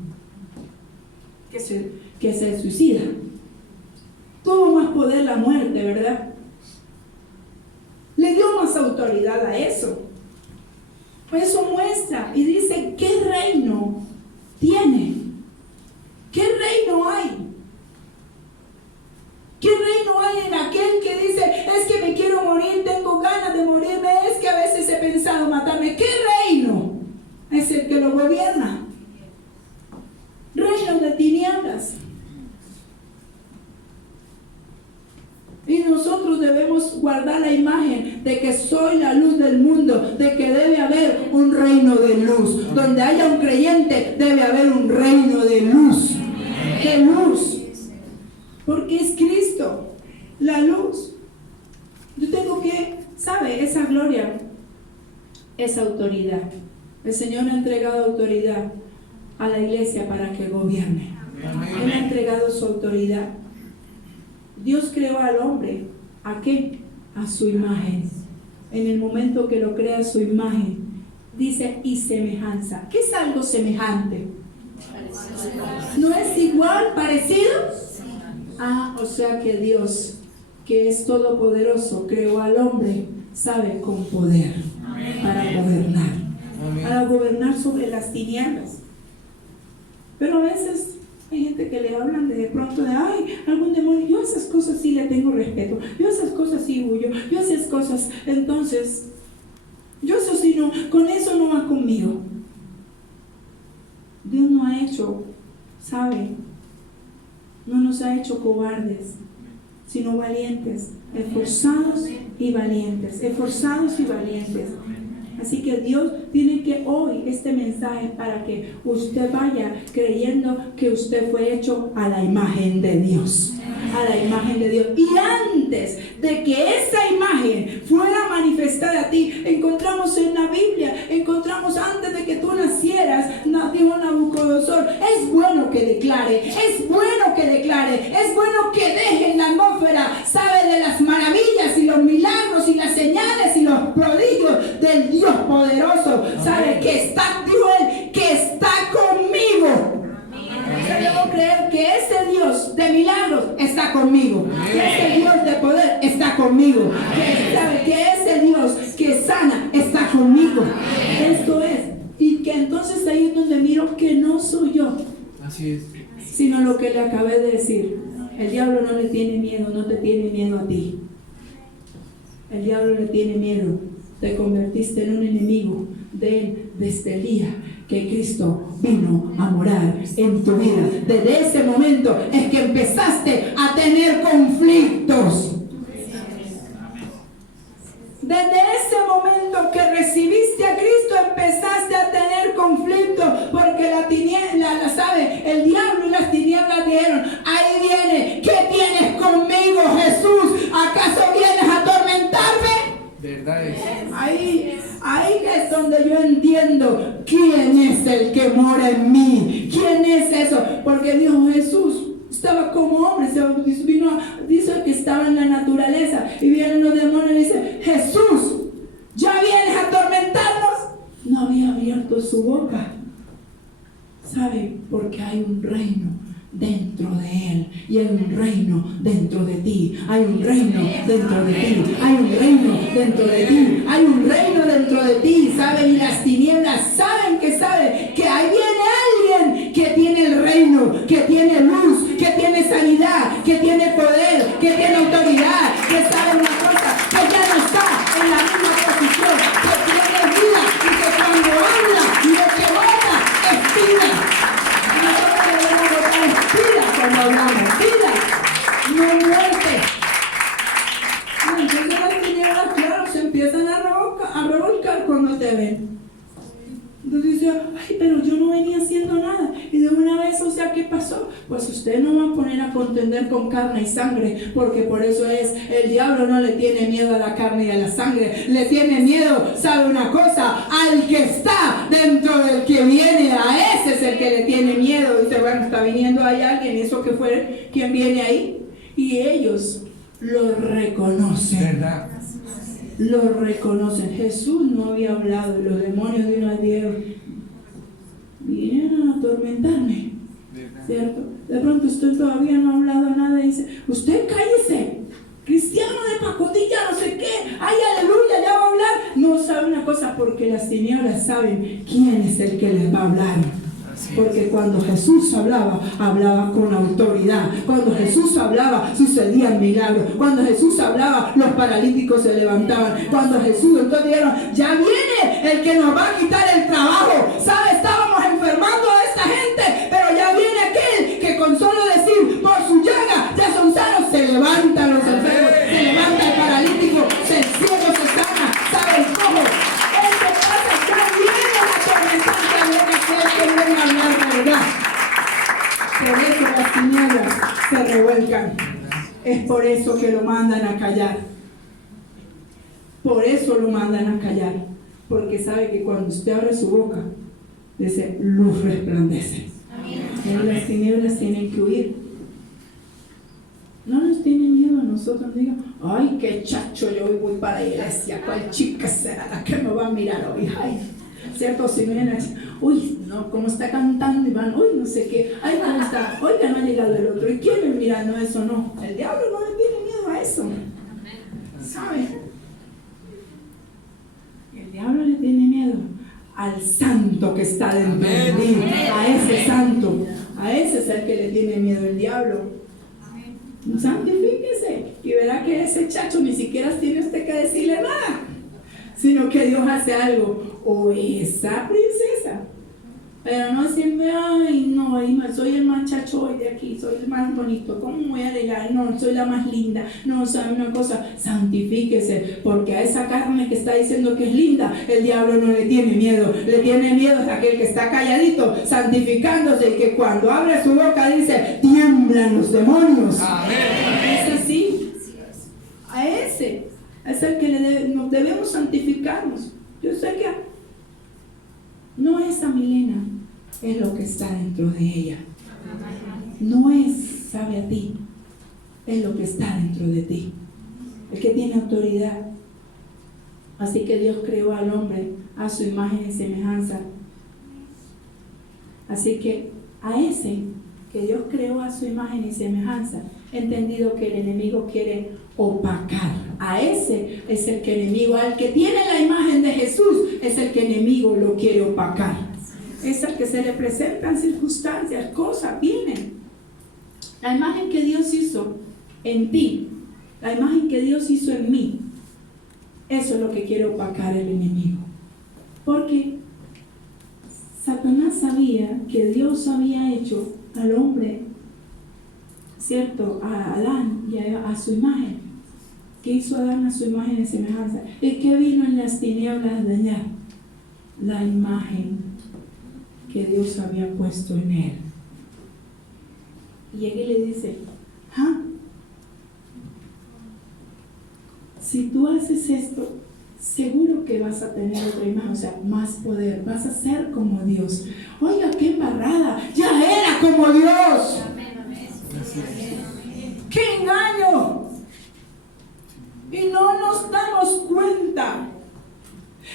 que se suicida? Tuvo más poder la muerte, ¿verdad? Le dio más autoridad a eso. Eso muestra y dice, ¿qué reino tiene? ¿Qué reino hay? ¿Qué reino hay en aquel que dice, es que me quiero morir, tengo ganas de morirme, es que a veces he pensado matarme? ¿Qué reino es el que lo gobierna? Reino de tinieblas. Y nosotros debemos guardar la imagen de que soy la luz del mundo, de que debe haber un reino de luz. Donde haya un creyente, debe haber un reino de luz. De luz. Porque es Cristo, la luz. Yo tengo que, ¿sabe? Esa gloria, esa autoridad. El Señor ha entregado autoridad a la iglesia para que gobierne. Él ha entregado su autoridad. Dios creó al hombre, ¿a qué? A su imagen. En el momento que lo crea a su imagen, dice, y semejanza. ¿Qué es algo semejante? ¿No es igual, parecido? Ah, o sea que Dios, que es todopoderoso, creó al hombre, sabe, con poder para gobernar. Para gobernar sobre las tinieblas. Pero a veces hay gente que le hablan de pronto de, ay, algún demonio. Yo a esas cosas sí le tengo respeto. Yo a esas cosas sí huyo. Yo a esas cosas, entonces, yo eso sí no, con eso no va conmigo. Dios no ha hecho, ¿sabe? No nos ha hecho cobardes, sino valientes, esforzados y valientes, esforzados y valientes. Así que Dios tiene que hoy este mensaje para que usted vaya creyendo que usted fue hecho a la imagen de Dios. A la imagen de Dios. Y antes de que esa imagen fuera manifestada a ti, encontramos en la Biblia, encontramos antes de que tú nacieras, dijo Nabucodonosor, es bueno que declare, es bueno que declare, es bueno que deje en la atmósfera, sabe, de las maravillas y los milagros y las señales y los prodigios del Dios poderoso, sabe, que está, dijo él, que está conmigo. Yo debo creer que ese Dios de milagros está conmigo, que ese Dios de poder está conmigo, que sabe que ese Dios que sana está conmigo. Esto es que no soy yo, Así es. sino lo que le acabé de decir. El diablo no le tiene miedo, no te tiene miedo a ti. El diablo le tiene miedo. Te convertiste en un enemigo de él desde el día que Cristo vino a morar en tu vida. Desde ese momento es que empezaste a tener conflictos. Desde ese momento que recibiste a Cristo empezaste a tener conflictos, porque el diablo y las tinieblas dijeron: ahí viene, ¿qué tienes conmigo, Jesús? ¿Acaso vienes a atormentarme? Verdad es. Ahí es donde yo entiendo quién es el que mora en mí. ¿Quién es eso? Porque dijo Jesús, estaba como hombre, dice que estaba en la naturaleza, y vienen los demonios y dicen: Jesús, ¿ya vienes a atormentarnos? No había abierto su boca. ¿Sabe? Porque hay un reino dentro de él, y hay un reino dentro de ti, hay un reino dentro de ti, hay un reino dentro de ti, hay un reino dentro de ti, ¿sabe? Y las tinieblas saben que ahí viene alguien que tiene el reino, que tiene luz, que tiene sanidad, que tiene poder, que tiene autoridad, que sabe una cosa, que ya no está en la misma posición, que tiene vida, y que cuando habla, lo que bota es vida. Cuando hablamos, vida, no muerte. Entonces las tinieblas, claro, se empiezan a revolcar cuando te ven. Entonces dice: ay, pero yo no venía haciendo nada. Y de una vez, o sea, ¿qué pasó? Pues usted no va a poner a contender con carne y sangre, porque por eso el diablo no le tiene miedo a la carne y a la sangre, le tiene miedo, ¿sabe una cosa? Al que está dentro del que viene, a ese es el que le tiene miedo. Dice: bueno, está viniendo ahí alguien, eso que fue quien viene ahí, y ellos lo reconocen. Verdad. Lo reconocen. Jesús no había hablado, y los demonios de una vez dijeron: vinieron a atormentarme, ¿cierto? De pronto usted todavía no ha hablado nada y dice: usted cállese, cristiano de pacotilla, no sé qué, ay, aleluya, ya va a hablar. No sabe una cosa, porque las tinieblas saben quién es el que les va a hablar. Porque cuando Jesús hablaba con autoridad. Cuando Jesús hablaba, sucedían milagros. Cuando Jesús hablaba, los paralíticos se levantaban. Cuando Jesús, entonces dijeron: ya viene el que nos va a quitar el trabajo. ¿Sabe? Estábamos enfermando a esta gente, pero ya viene aquel que con solo decir: por su llaga ya son sanos. Se levantan los enfermos, se levanta el paralítico, el ciego se sana, ¿sabe? El cojo. Eso pasa, ya viene la tormenta, viene aquel que viene a hablar verdad. Por eso las tinieblas se revuelcan. Es por eso que lo mandan a callar. Por eso lo mandan a callar. Porque sabe que cuando usted abre su boca, dice: luz resplandece. Amén. Las tinieblas tienen que huir. No nos tienen miedo a nosotros. Digan: ay, qué chacho, yo hoy voy para la iglesia. ¿Cuál chica será la que me va a mirar hoy? Ay, ¿cierto? Si me vienen a decir: uy, no, cómo está cantando, y van: uy, no sé qué, ay, cómo está, oiga, no ha llegado el otro, y quién me mira. No, eso no. El diablo no le tiene miedo a eso, ¿sabe? El diablo le tiene miedo al santo que está dentro de mí, a ese santo, a ese es el que le tiene miedo el diablo. Santifíquese y verá que ese chacho ni siquiera tiene usted que decirle nada, sino que Dios hace algo. O esa princesa, pero no siempre: ay, no, soy el más chacho hoy de aquí, soy el más bonito, ¿cómo voy a alegar? No, soy la más linda. No, sabe una cosa, santifíquese, porque a esa carne que está diciendo que es linda, el diablo no le tiene miedo. Le tiene miedo a aquel que está calladito, santificándose, y que cuando abre su boca dice: tiemblan los demonios. Amén. Es así. A ese es el que nos debemos santificarnos. Yo sé que no es a Milena, es lo que está dentro de ella. No es, sabe, a ti, es lo que está dentro de ti. El que tiene autoridad. Así que Dios creó al hombre a su imagen y semejanza. Así que a ese que Dios creó a su imagen y semejanza, he entendido que el enemigo quiere opacar. A ese es el que enemigo, al que tiene la imagen de Jesús, es el que enemigo lo quiere opacar. es al que se le presentan circunstancias, cosas, vienen. La imagen que Dios hizo en ti, la imagen que Dios hizo en mí, eso es lo que quiere opacar el enemigo. Porque Satanás sabía que Dios había hecho al hombre, ¿cierto? A Adán y a su imagen. ¿Qué hizo Adán a su imagen y semejanza? ¿Y qué vino en las tinieblas a dañar? La imagen que Dios había puesto en él. Y aquí le dice, si tú haces esto, seguro que vas a tener otra imagen, o sea, más poder, vas a ser como Dios. Oiga, qué embarrada, ya era como Dios. ¡Qué engaño! Y no nos damos cuenta.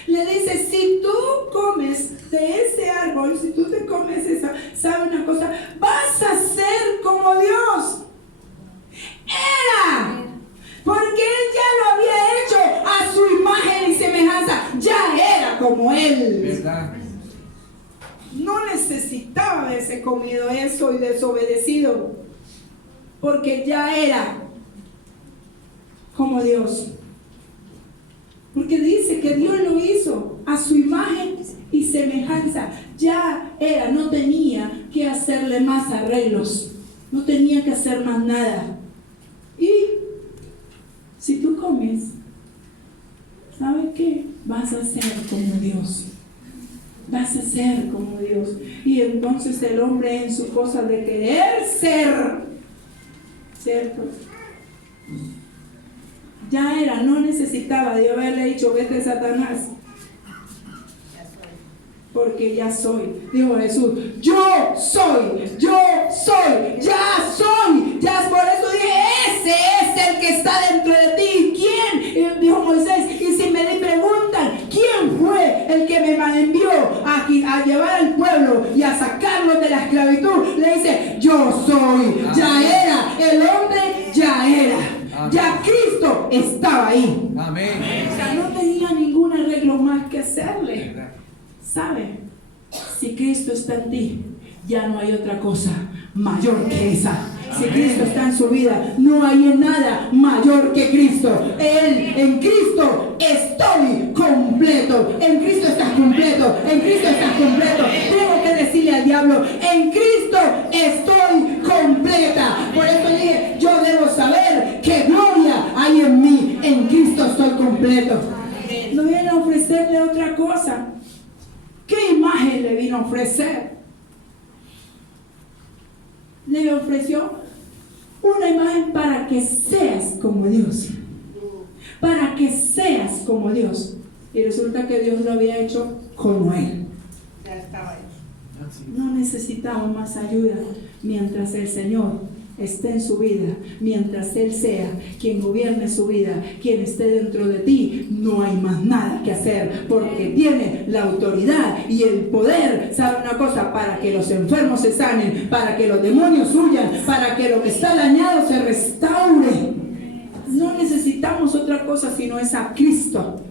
Le dice, si tú comes de ese árbol, si tú te comes esa, ¿sabe una cosa? Vas a ser como Dios. Era. Porque Él ya lo había hecho a su imagen y semejanza. Ya era como Él. ¿Verdad? No necesitaba haberse comido eso y desobedecido. Porque ya era como Dios. Porque dice que Dios lo hizo a su imagen y semejanza. Ya era, no tenía que hacerle más arreglos. No tenía que hacer más nada. Y si tú comes, ¿sabes qué? Vas a ser como Dios. Vas a ser como Dios. Y entonces el hombre en su cosa de querer ser, ¿cierto? Ya era, no necesitaba Dios haberle dicho, vete Satanás. Porque ya soy, dijo Jesús, yo soy, ya soy. Ya por eso dije, ese es el que está dentro de ti. ¿Quién? Dijo Moisés. Y si me preguntan, ¿quién fue el que me envió a llevar al pueblo y a sacarlos de la esclavitud? Le dice, yo soy. Ya era, el hombre ya era. Amén. Ya Cristo estaba ahí. Amén. O sea, no tenía ningún arreglo más que hacerle. ¿Sabe? Si Cristo está en ti, ya no hay otra cosa mayor que esa. Si Cristo está en su vida, no hay nada mayor que Cristo. En Cristo estoy completo. En Cristo estás completo. En Cristo estás completo. Tengo que decirle al diablo, en Cristo estoy completa. Por eso dije, yo debo saber qué gloria hay en mí. En Cristo estoy completo. No viene a ofrecerle otra cosa. ¿Qué imagen le vino a ofrecer? Le ofreció una imagen para que seas como Dios. Para que seas como Dios. Y resulta que Dios lo había hecho como Él. Ya estaba hecho. No necesitaba más ayuda mientras el Señor esté en su vida, mientras Él sea quien gobierne su vida, quien esté dentro de ti, no hay más nada que hacer, porque tiene la autoridad y el poder. ¿Sabe una cosa? Para que los enfermos se sanen, para que los demonios huyan, para que lo que está dañado se restaure. No necesitamos otra cosa sino es a Cristo.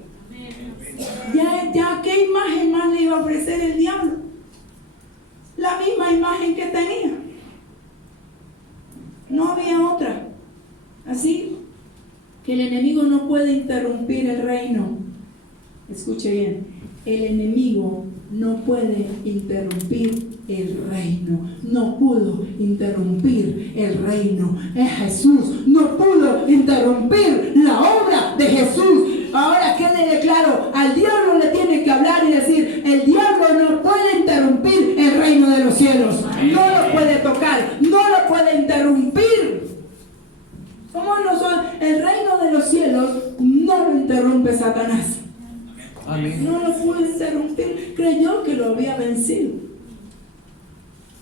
Ya ¿qué imagen más le iba a ofrecer el diablo? La misma imagen que tenía. No había otra. Así que el enemigo no puede interrumpir el reino. Escuche bien, el enemigo no puede interrumpir el reino. No pudo interrumpir el reino. Es Jesús. No pudo interrumpir la obra de Jesús. Ahora, ¿qué le declaro? Al diablo le tiene que hablar y decir, el diablo no puede interrumpir el reino de los cielos. No lo puede tocar, no lo puede interrumpir. ¿Cómo no son? El reino de los cielos no lo interrumpe Satanás. Amén. No lo pudo interrumpir. Creyó que lo había vencido.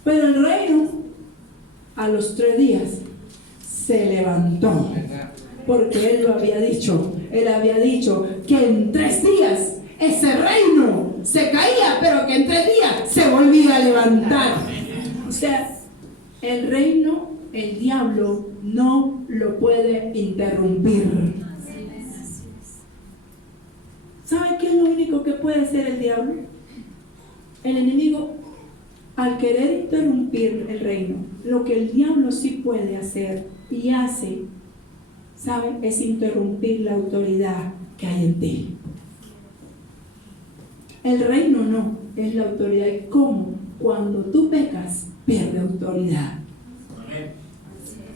Pero el reino, a los 3 días, se levantó. Porque Él lo había dicho. Él había dicho que en 3 días ese reino se caía, pero que en 3 días se volvía a levantar. O sea, el reino, el diablo no lo puede interrumpir. ¿Sabe qué es lo único que puede hacer el diablo? El enemigo al querer interrumpir el reino, lo que el diablo sí puede hacer y hace, ¿saben? Es interrumpir la autoridad que hay en ti. El reino no, es la autoridad. ¿Y cómo? Cuando tú pecas, pierde autoridad.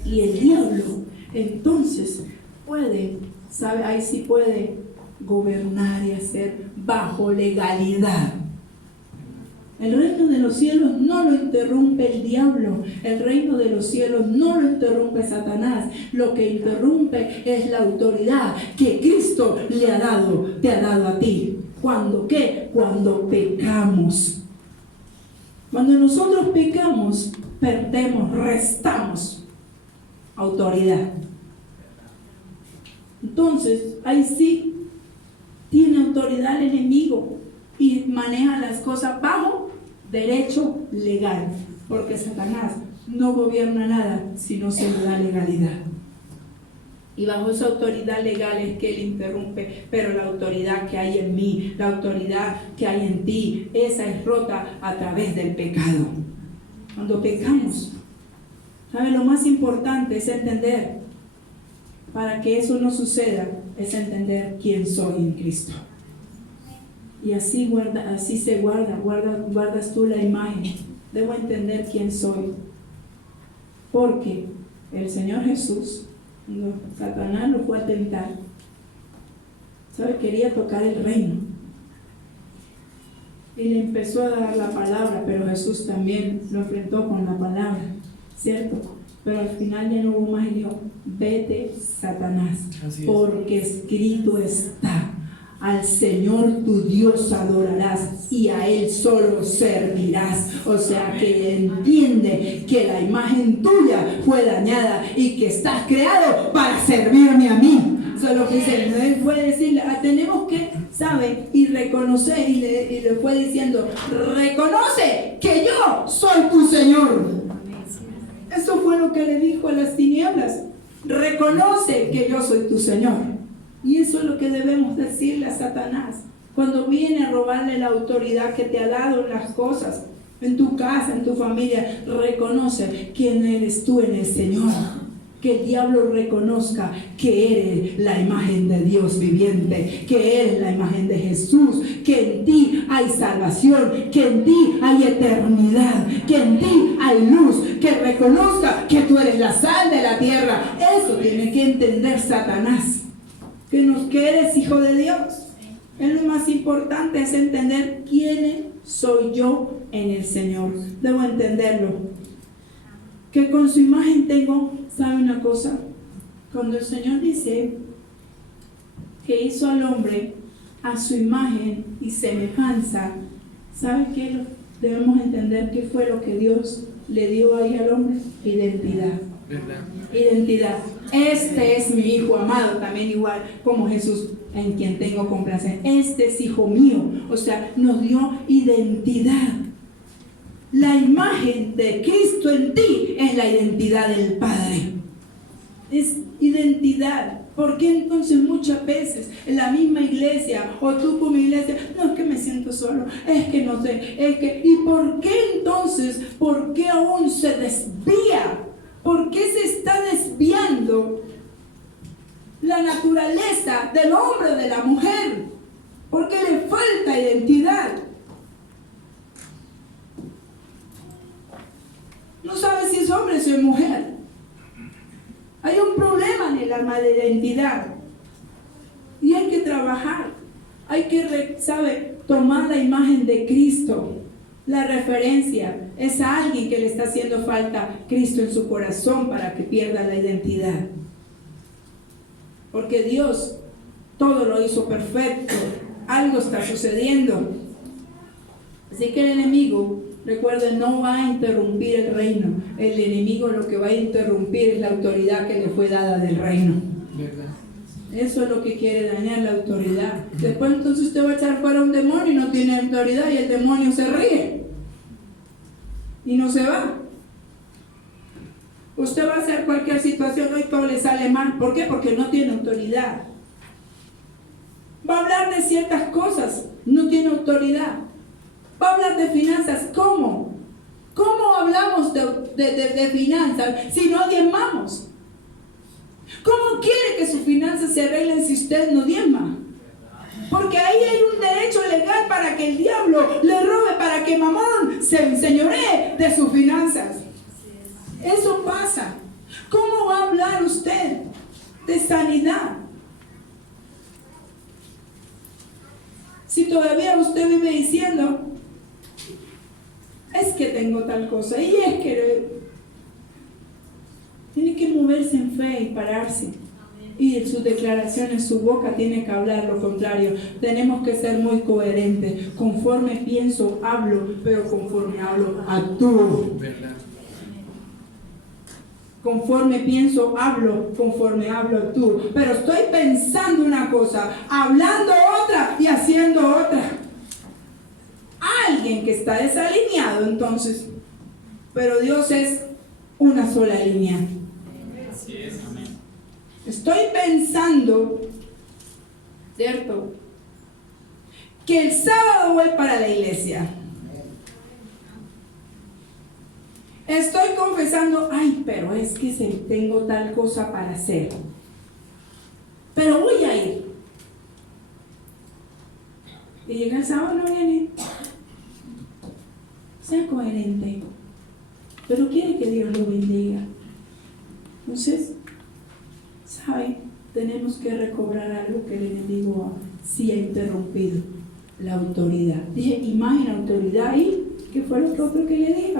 Y el diablo, entonces, puede, ¿sabe? Ahí sí puede gobernar y hacer bajo legalidad. El reino de los cielos no lo interrumpe el diablo. El reino de los cielos no lo interrumpe Satanás. Lo que interrumpe es la autoridad que Cristo le ha dado, te ha dado a ti. ¿Cuándo qué? Cuando pecamos. Cuando nosotros pecamos, perdemos, restamos autoridad. Entonces, ahí sí tiene autoridad el enemigo y maneja las cosas bajo derecho legal, porque Satanás no gobierna nada si no se le da legalidad. Y bajo esa autoridad legal es que él interrumpe, pero la autoridad que hay en mí, la autoridad que hay en ti, esa es rota a través del pecado. Cuando pecamos, ¿sabe? Lo más importante es entender, para que eso no suceda, es entender quién soy en Cristo. Y así guardas tú la imagen. Debo entender quién soy. Porque el Señor Jesús, cuando Satanás lo fue a tentar, ¿sabe? Quería tocar el reino. Y le empezó a dar la palabra, pero Jesús también lo enfrentó con la palabra, ¿cierto? Pero al final ya no hubo más y dijo: vete, Satanás, porque escrito está: al Señor tu Dios adorarás y a Él solo servirás. O sea que entiende que la imagen tuya fue dañada y que estás creado para servirme a mí. Eso es lo que dice. Él fue decirle, tenemos que, ¿sabe? Y reconocer, y le fue diciendo: reconoce que yo soy tu Señor. Eso fue lo que le dijo a las tinieblas: reconoce que yo soy tu Señor. Y eso es lo que debemos decirle a Satanás cuando viene a robarle la autoridad que te ha dado en las cosas, en tu casa, en tu familia. Reconoce quién eres tú en el Señor. Que el diablo reconozca que eres la imagen de Dios viviente, que eres la imagen de Jesús, que en ti hay salvación, que en ti hay eternidad, que en ti hay luz, que reconozca que tú eres la sal de la tierra. Eso tiene que entender Satanás. Que eres hijo de Dios. Lo más importante es entender quién soy yo en el Señor. Debo entenderlo. Que con su imagen tengo, ¿sabe una cosa? Cuando el Señor dice que hizo al hombre a su imagen y semejanza, ¿sabe qué? Debemos entender qué fue lo que Dios le dio ahí al hombre: identidad. Identidad. Este es mi hijo amado, también igual como Jesús, en quien tengo complacencia. Este es hijo mío. O sea, nos dio identidad. La imagen de Cristo en ti es la identidad del Padre. Es identidad. ¿Por qué entonces muchas veces en la misma iglesia o tú como iglesia, no, es que me siento solo, es que no sé, es que... ¿Y por qué entonces? ¿Por qué aún se desvía? ¿Por qué se está desviando la naturaleza del hombre o de la mujer? Porque le falta identidad. No sabe si es hombre o si es mujer. Hay un problema en el alma de identidad. Y hay que trabajar. Hay que, tomar la imagen de Cristo. La referencia es a alguien que le está haciendo falta Cristo en su corazón para que pierda la identidad. Porque Dios todo lo hizo perfecto. Algo está sucediendo. Así que el enemigo, recuerden, no va a interrumpir el reino. El enemigo lo que va a interrumpir es la autoridad que le fue dada del reino. ¿Verdad? Eso es lo que quiere dañar, la autoridad. Después entonces usted va a echar fuera a un demonio y no tiene autoridad y el demonio se ríe y no se va. Usted va a hacer cualquier situación y todo le sale mal. ¿Por qué? Porque no tiene autoridad. Va a hablar de ciertas cosas, no tiene autoridad. Va a hablar de finanzas, ¿cómo? de finanzas si no diezmamos? ¿Cómo quiere que sus finanzas se arreglen si usted no diezma? Porque ahí hay un derecho legal para que el diablo le robe, para que Mamón se enseñoree de sus finanzas. Eso pasa. ¿Cómo va a hablar usted de sanidad si todavía usted vive diciendo, es que tengo tal cosa, y es que tiene que moverse en fe y pararse? Y en sus declaraciones, su boca tiene que hablar lo contrario. Tenemos que ser muy coherentes. Conforme pienso, hablo, pero conforme hablo, actúo. Conforme pienso, hablo, conforme hablo, actúo. Pero estoy pensando una cosa, hablando otra y haciendo otra. Alguien que está desalineado entonces. Pero Dios es una sola línea. Así es, amén. Estoy pensando, ¿cierto?, que el sábado voy para la iglesia. Estoy confesando, ay, pero es que tengo tal cosa para hacer. Pero voy a ir. Y llega el sábado, no viene. Sea coherente. Pero quiere que Dios lo bendiga. Entonces, ¿sabe? Tenemos que recobrar algo que el enemigo sí ha interrumpido. La autoridad. Dije, imagen, autoridad y... ¿qué fue lo otro que le dije?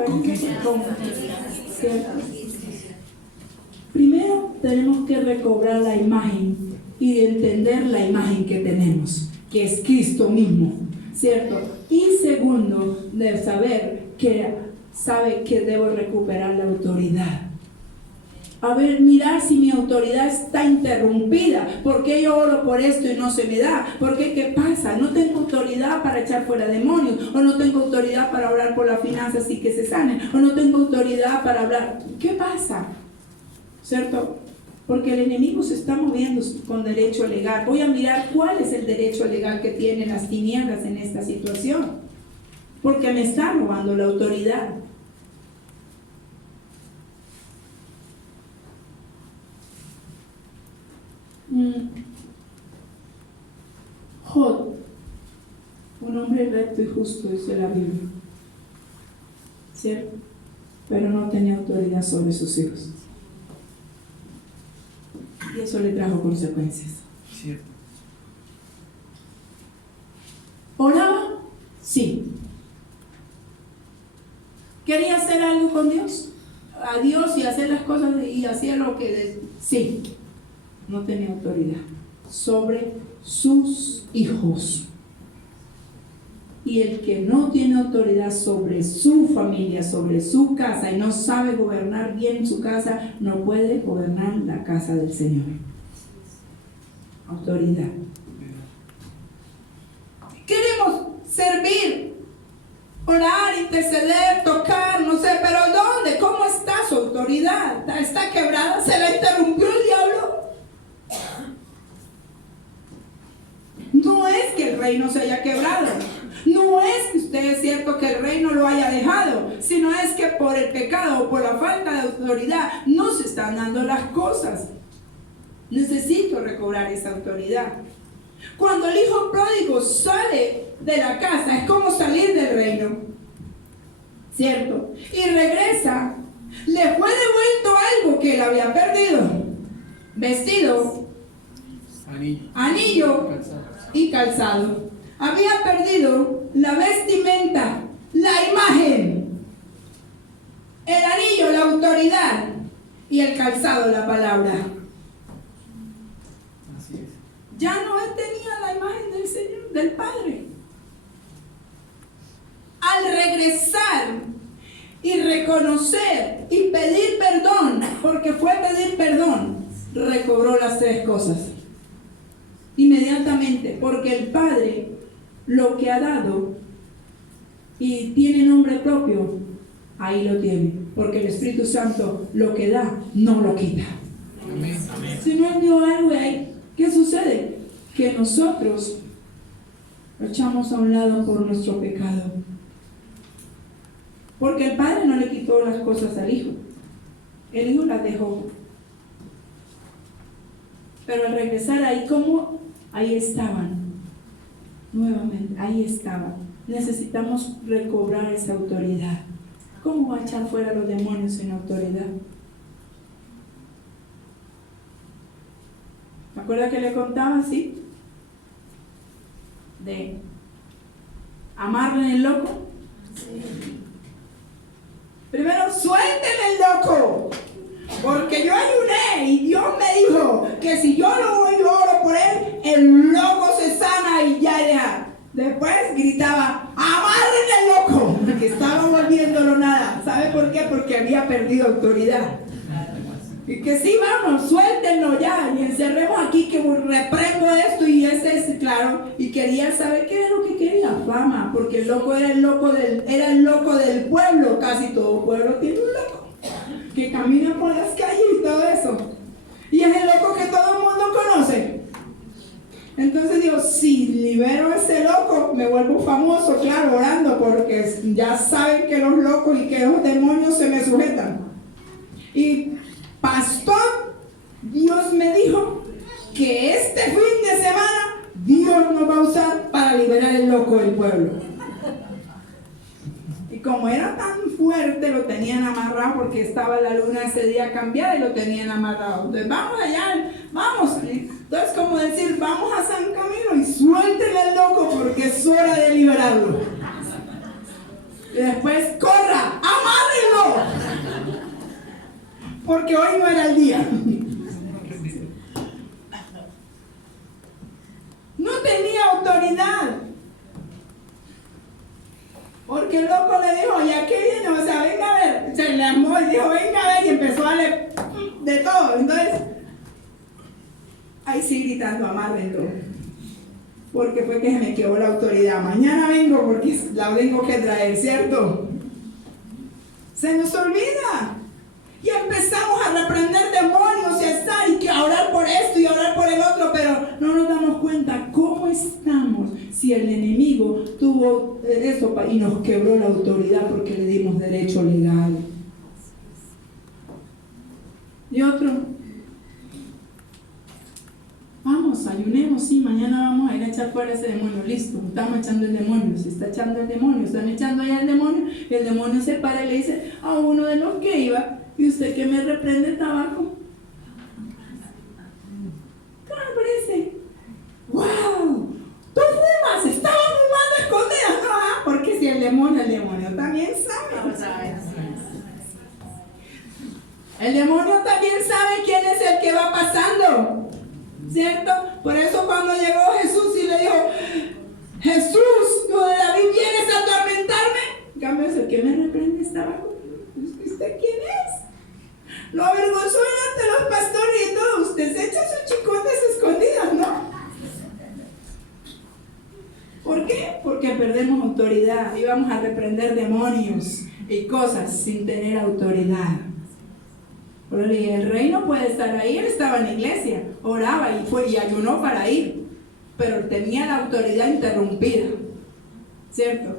Primero tenemos que recobrar la imagen y entender la imagen que tenemos, que es Cristo mismo, ¿cierto? Y segundo, de saber que debo recuperar la autoridad. A ver, mirar si mi autoridad está interrumpida. ¿Por qué yo oro por esto y no se me da? ¿Por qué? ¿Qué pasa? No tengo autoridad para echar fuera demonios. O no tengo autoridad para orar por las finanzas y que se sanen. O no tengo autoridad para hablar. ¿Qué pasa? ¿Cierto? Porque el enemigo se está moviendo con derecho legal. Voy a mirar cuál es el derecho legal que tienen las tinieblas en esta situación. Porque me está robando la autoridad. Job, un hombre recto y justo, dice la Biblia, ¿cierto? Pero no tenía autoridad sobre sus hijos. Y eso le trajo consecuencias. Cierto. ¿Oraba? Sí. ¿Quería hacer algo con Dios? A Dios y hacer las cosas y hacía lo que... Sí. No tenía autoridad sobre sus hijos. Y el que no tiene autoridad sobre su familia, sobre su casa, y no sabe gobernar bien su casa, no puede gobernar la casa del Señor. Autoridad. Queremos servir, orar, interceder, tocar, no sé, pero ¿dónde? ¿Cómo está su autoridad? ¿Está quebrada? ¿Se la interrumpió el diablo? No es que el reino se haya quebrado, no es que usted es cierto que el reino lo haya dejado, sino es que por el pecado o por la falta de autoridad no se están dando las cosas. Necesito recobrar esa autoridad. Cuando el hijo pródigo sale de la casa, es como salir del reino, ¿cierto? Y regresa, le fue devuelto algo que él había perdido: vestido, anillo y calzado. Había perdido la vestimenta, la imagen, el anillo, la autoridad, y el calzado, la palabra. Así es. Ya no tenía la imagen del Señor, del Padre. Al regresar y reconocer y pedir perdón, porque fue pedir perdón, recobró las tres cosas inmediatamente, porque el Padre lo que ha dado y tiene nombre propio, ahí lo tiene, porque el Espíritu Santo lo que da no lo quita. Amén. Amén. Si no dio algo ahí, ¿qué sucede? Que nosotros lo echamos a un lado por nuestro pecado. Porque el padre no le quitó las cosas al hijo. El hijo las dejó. Pero al regresar ahí, ¿cómo? Ahí estaban. Nuevamente, ahí estaban. Necesitamos recobrar esa autoridad. ¿Cómo va a echar fuera los demonios sin autoridad? ¿Me acuerdas que le contaba así? De amarren el loco. Primero, suélteme el loco, porque yo ayuné y Dios me dijo que si yo lo oro por él, el loco se sana y ya deja. Después gritaba, amarren el loco, porque estaba volviéndolo nada. ¿Sabe por qué? Porque había perdido autoridad. Y que sí, vamos, suéltenlo ya y encerremos aquí que reprendo esto y ese es claro. Y quería saber qué era lo que quería, fama, porque el loco era el loco del pueblo. Casi todo pueblo tiene un loco que camina por las calles y todo eso. Y es el loco que todo el mundo conoce. Entonces digo, si libero a ese loco, me vuelvo famoso, claro, orando, porque ya saben que los locos y que los demonios se me sujetan. Y pastor, Dios me dijo que este fin de semana Dios nos va a usar para liberar el loco del pueblo. Y como era tan fuerte, lo tenían amarrado porque estaba la luna ese día cambiada y lo tenían amarrado. Entonces vamos allá, vamos. Entonces como decir, vamos a San Camilo y suéltenle al loco porque es hora de liberarlo. Y después, corra, amárrenlo. Porque hoy no era el día. No tenía autoridad. Porque el loco le dijo, ¿ya qué viene? O sea, venga a ver. Se le armó y dijo, venga a ver. Y empezó a darle de todo. Entonces, ahí sí gritando, amárrenlo. Porque fue que se me quedó la autoridad. Mañana vengo porque la tengo que traer, ¿cierto? Se nos olvida. Y empezamos a reprender demonios y a estar y que a orar por esto y a orar por el otro, pero no nos damos cuenta cómo estamos si el enemigo tuvo eso y nos quebró la autoridad porque le dimos derecho legal. Y otro, vamos, ayunemos, sí, mañana vamos a ir a echar fuera ese demonio, listo, estamos echando el demonio, se está echando el demonio, están echando allá el demonio, y el demonio se para y le dice a uno de los que iba, ¿y usted que me reprende tabaco? Claro, parece. ¡Wow! ¡Tú fumas! ¡Estaba fumando escondida! No, porque si el demonio también sabe. El demonio también sabe quién es el que va pasando. ¿Cierto? Por eso cuando llegó Jesús y le dijo, Jesús, ¿no de David vienes a atormentarme? En cambio, es el que me reprende tabaco. ¿Usted quién es? Lo avergonzó delante de los pastores y todo. Usted se echa sus chicotes escondidas, ¿no? ¿Por qué? Porque perdemos autoridad y vamos a reprender demonios y cosas sin tener autoridad. El rey no puede estar ahí. Él estaba en la iglesia, oraba y ayunó para ir, pero tenía la autoridad interrumpida, ¿cierto?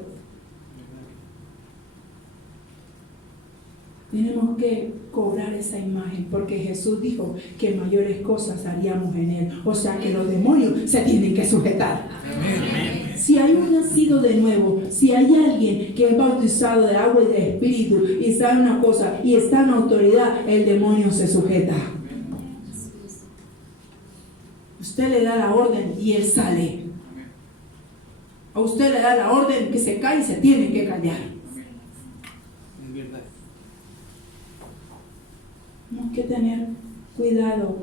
Tenemos que cobrar esa imagen porque Jesús dijo que mayores cosas haríamos en él. O sea que los demonios se tienen que sujetar. Amén. Si hay un nacido de nuevo, si hay alguien que es bautizado de agua y de espíritu y sabe una cosa y está en autoridad, el demonio se sujeta. Usted le da la orden y él sale. A usted le da la orden que se cae y se tiene que callar. Tenemos que tener cuidado,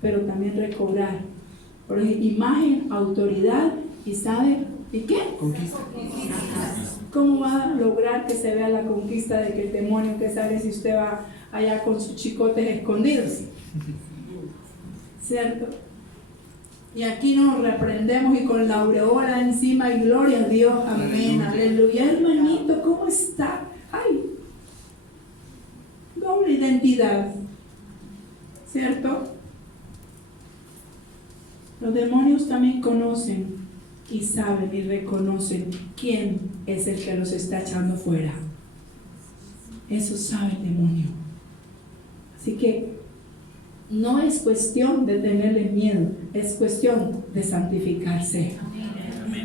pero también recobrar. Por ejemplo, imagen, autoridad y ¿sabe? ¿Y qué? Conquista. ¿Cómo va a lograr que se vea la conquista de que el demonio que sale si usted va allá con sus chicotes escondidos? ¿Cierto? Y aquí nos reprendemos y con la aureola encima y gloria a Dios. Amén, aleluya. Hermanito, ¿cómo está? Ay, doble identidad, ¿cierto? Los demonios también conocen y saben y reconocen quién es el que los está echando fuera. Eso sabe el demonio. Así que no es cuestión de tenerle miedo, es cuestión de santificarse.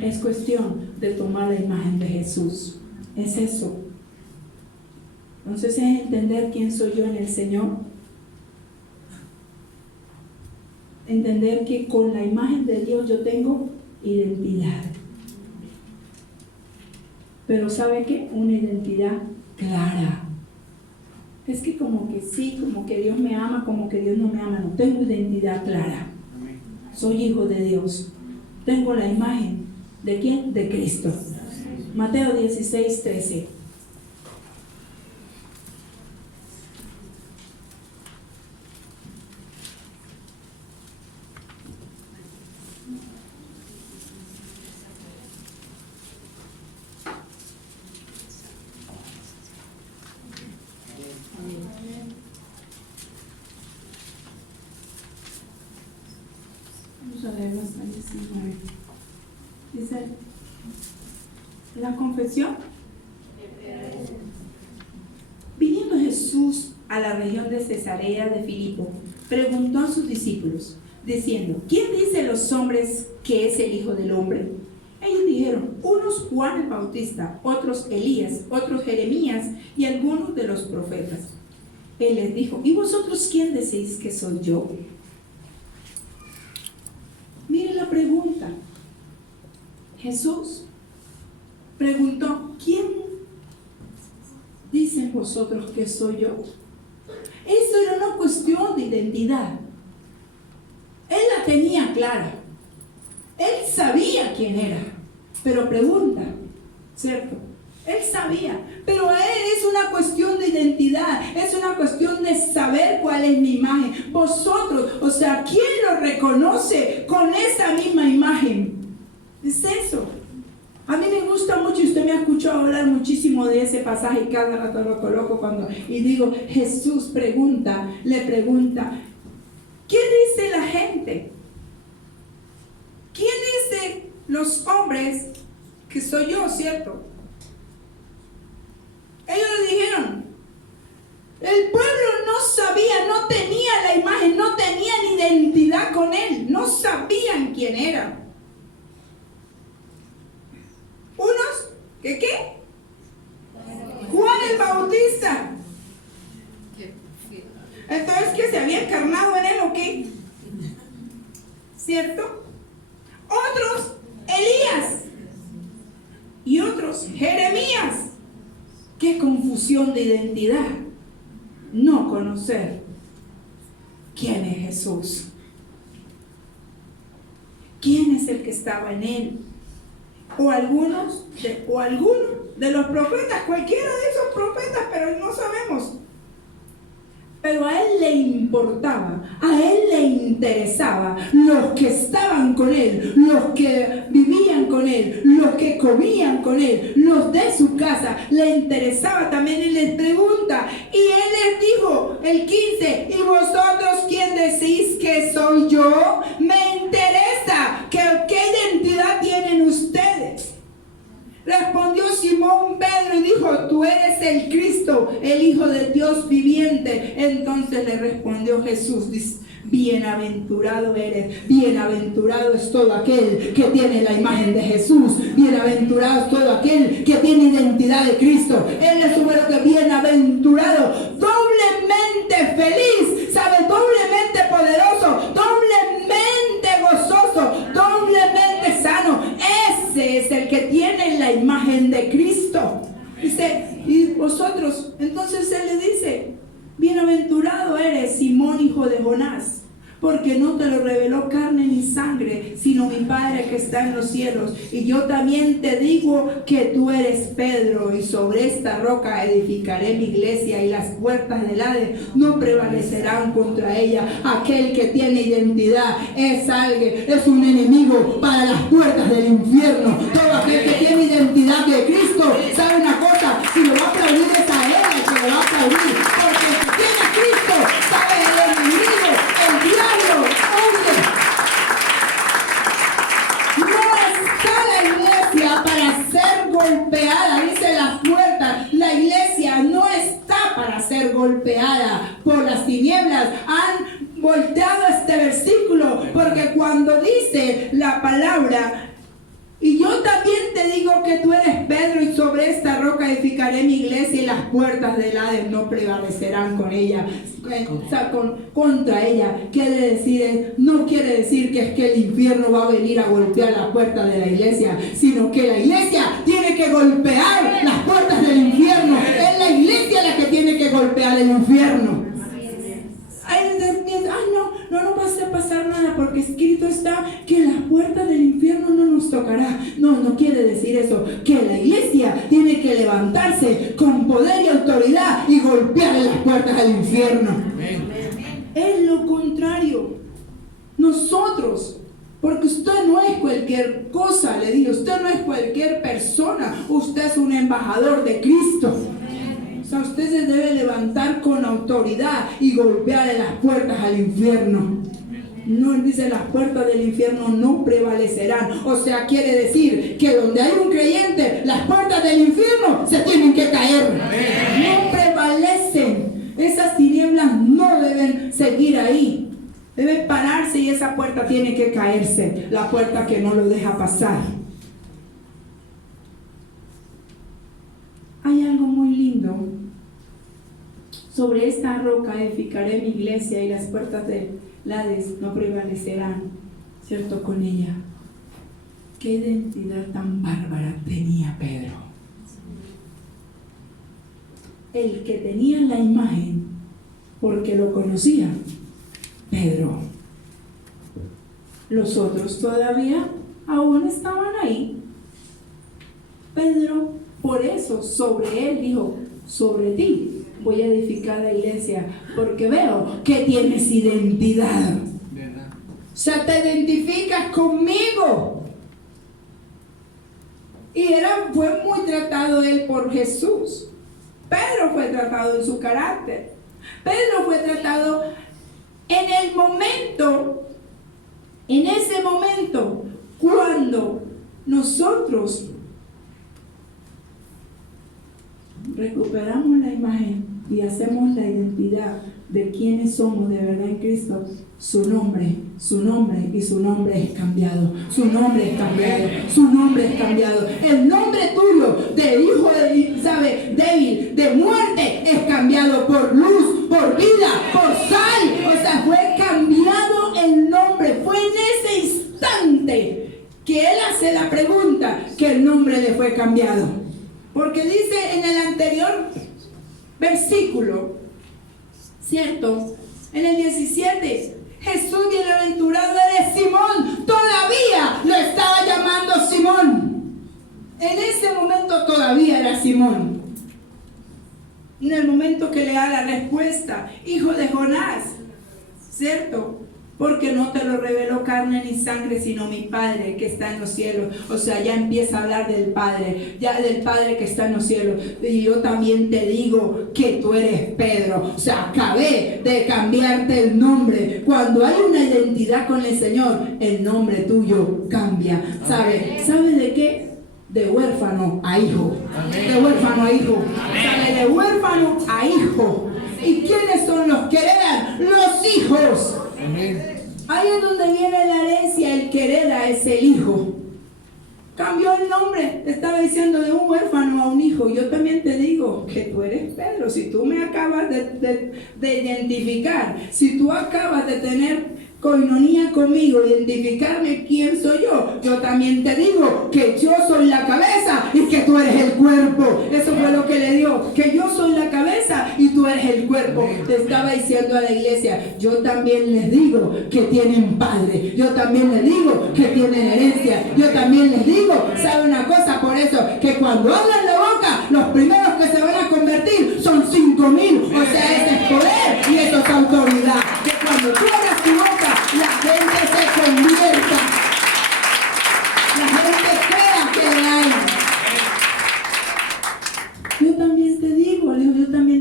Es cuestión de tomar la imagen de Jesús. Es eso. Entonces es entender quién soy yo en el Señor. Entender que con la imagen de Dios yo tengo identidad. Pero ¿sabe qué? Una identidad clara. Es que como que sí, como que Dios me ama, como que Dios no me ama. No, tengo identidad clara. Soy hijo de Dios. Tengo la imagen. ¿De quién? De Cristo. Mateo 16:13. Vamos a leerlo hasta el 19. Dice, la confesión. Viniendo Jesús a la región de Cesarea de Filipo, preguntó a sus discípulos, diciendo, ¿quién dicen los hombres que es el Hijo del Hombre? Ellos dijeron, unos Juan el Bautista, otros Elías, otros Jeremías y algunos de los profetas. Él les dijo, ¿y vosotros quién decís que soy yo? Miren la pregunta. Jesús preguntó, ¿quién dicen vosotros que soy yo? Eso era una cuestión de identidad. Él la tenía clara. Él sabía quién era, pero pregunta, ¿cierto? Él sabía, pero a él es una cuestión de identidad, es una cuestión de saber cuál es mi imagen. Vosotros, o sea, ¿quién lo reconoce con esa misma imagen? Es eso. A mí me gusta mucho, y usted me ha escuchado hablar muchísimo de ese pasaje, y cada rato lo coloco y digo, Jesús pregunta, le pregunta, ¿quién dice la gente? ¿Quién dice los hombres que soy yo, cierto? Ellos le dijeron, el pueblo no sabía, no tenía la imagen, no tenían identidad con él, no sabían quién era. Unos, ¿qué? Juan el Bautista. Entonces, ¿que se había encarnado en él o qué? ¿Cierto? Otros, Elías. Y otros, Jeremías. Qué confusión de identidad. No conocer quién es Jesús. ¿Quién es el que estaba en él? O algunos de los profetas, cualquiera de esos profetas, pero no sabemos. Pero a él le importaba, a él le interesaba los que estaban con él, los que vivían con él, los que comían con él, los de su casa, le interesaba también. Y les pregunta, y él les dijo, el 15, ¿y vosotros quién decís que soy yo? Me interesa, ¿qué identidad tienen ustedes? Respondió Simón Pedro y dijo, tú eres el Cristo, el Hijo de Dios viviente. Entonces le respondió Jesús, bienaventurado eres, bienaventurado es todo aquel que tiene la imagen de Jesús, bienaventurado es todo aquel que tiene identidad de Cristo. Él es un que bienaventurado, doblemente feliz, sabe, doblemente poderoso, doblemente gozoso, doblemente sano. Ese es el que tiene la imagen de Cristo. Dice, y vosotros, entonces él le dice, bienaventurado eres, Simón, hijo de Jonás, porque no te lo reveló carne ni sangre, sino mi Padre que está en los cielos. Y yo también te digo que tú eres Pedro, y sobre esta roca edificaré mi iglesia, y las puertas del Hades no prevalecerán contra ella. Aquel que tiene identidad es alguien, es un enemigo para las puertas del infierno. Todo aquel que tiene identidad de Cristo, sabe una cosa, si lo va a aplaudir es a él el que lo va a aplaudir, porque el que tiene a Cristo sabe el enemigo, el diablo, oye, no está la iglesia para ser golpeada, dice las puertas. La iglesia no está golpeada por las tinieblas. Han volteado este versículo, porque cuando dice la palabra: y yo también te digo que tú eres Pedro, y sobre esta roca edificaré mi iglesia, y las puertas del Hades no prevalecerán con ella, contra ella. No quiere decir que es que el infierno va a venir a golpear las puertas de la iglesia, sino que la iglesia tiene que golpear las puertas del infierno. Es la iglesia la que tiene que golpear el infierno. No nos va a hacer pasar nada, porque escrito está que las puertas del infierno no nos tocará. No quiere decir eso. Que la iglesia tiene que levantarse con poder y autoridad y golpear las puertas del infierno. Es lo contrario. Nosotros, porque usted no es cualquier cosa, le digo, usted no es cualquier persona, usted es un embajador de Cristo. O sea, usted se debe levantar con autoridad y golpear en las puertas al infierno. No dice: las puertas del infierno no prevalecerán. O sea, quiere decir que donde hay un creyente, las puertas del infierno se tienen que caer. No prevalecen. Esas tinieblas no deben seguir ahí. Debe pararse, y esa puerta tiene que caerse. La puerta que no lo deja pasar. Hay algo muy lindo. Sobre esta roca edificaré mi iglesia, y las puertas del Hades no prevalecerán, ¿cierto?, con ella. Qué identidad tan bárbara tenía Pedro. El que tenía la imagen, porque lo conocía, Pedro. Los otros todavía aún estaban ahí. Pedro, por eso, sobre él dijo: sobre ti voy a edificar la iglesia, porque veo que tienes identidad. O sea, te identificas conmigo. Y fue muy tratado él por Jesús. Pedro fue tratado en su carácter. Pedro fue tratado en ese momento, cuando nosotros recuperamos la imagen y hacemos la identidad de quienes somos de verdad en Cristo. Su nombre y su nombre es cambiado. Su nombre es cambiado. El nombre tuyo de hijo débil, de muerte, es cambiado por luz, por vida, por sal. O sea, fue cambiado el nombre. Fue en ese instante que él hace la pregunta que el nombre le fue cambiado. Porque dice en el anterior versículo, ¿cierto? En el 17, Jesús bienaventurado eres Simón. Todavía lo estaba llamando Simón. En ese momento todavía era Simón. En el momento que le da la respuesta: hijo de Jonás, ¿cierto? Porque no te lo reveló carne ni sangre, sino mi Padre que está en los cielos. O sea, ya empieza a hablar del Padre, ya del Padre que está en los cielos. Y yo también te digo que tú eres Pedro. O sea, acabé de cambiarte el nombre. Cuando hay una identidad con el Señor, el nombre tuyo cambia. ¿Sabe de qué? De huérfano a hijo. De huérfano a hijo. ¿Sabe? De huérfano a hijo. ¿Y quiénes son los que heredan? Los hijos. Ahí es donde viene la herencia. El que hereda es el hijo. Cambió el nombre. Estaba diciendo de un huérfano a un hijo. Yo también te digo que tú eres Pedro. Si tú me acabas de identificar, si tú acabas de tener coinonía conmigo, identificarme quién soy yo también te digo que yo soy la cabeza y que tú eres el cuerpo. Eso fue lo que le dio, que yo soy la cabeza y tú eres el cuerpo. Le estaba diciendo a la iglesia: yo también les digo que tienen padre, yo también les digo que tienen herencia, yo también les digo, ¿sabe una cosa? Por eso que cuando abran la boca, los primeros que se van a convertir son 5,000. O sea, ese es poder y eso es autoridad. Que cuando tú abras tu boca, la gente se convierta, la gente crea que hay. Yo también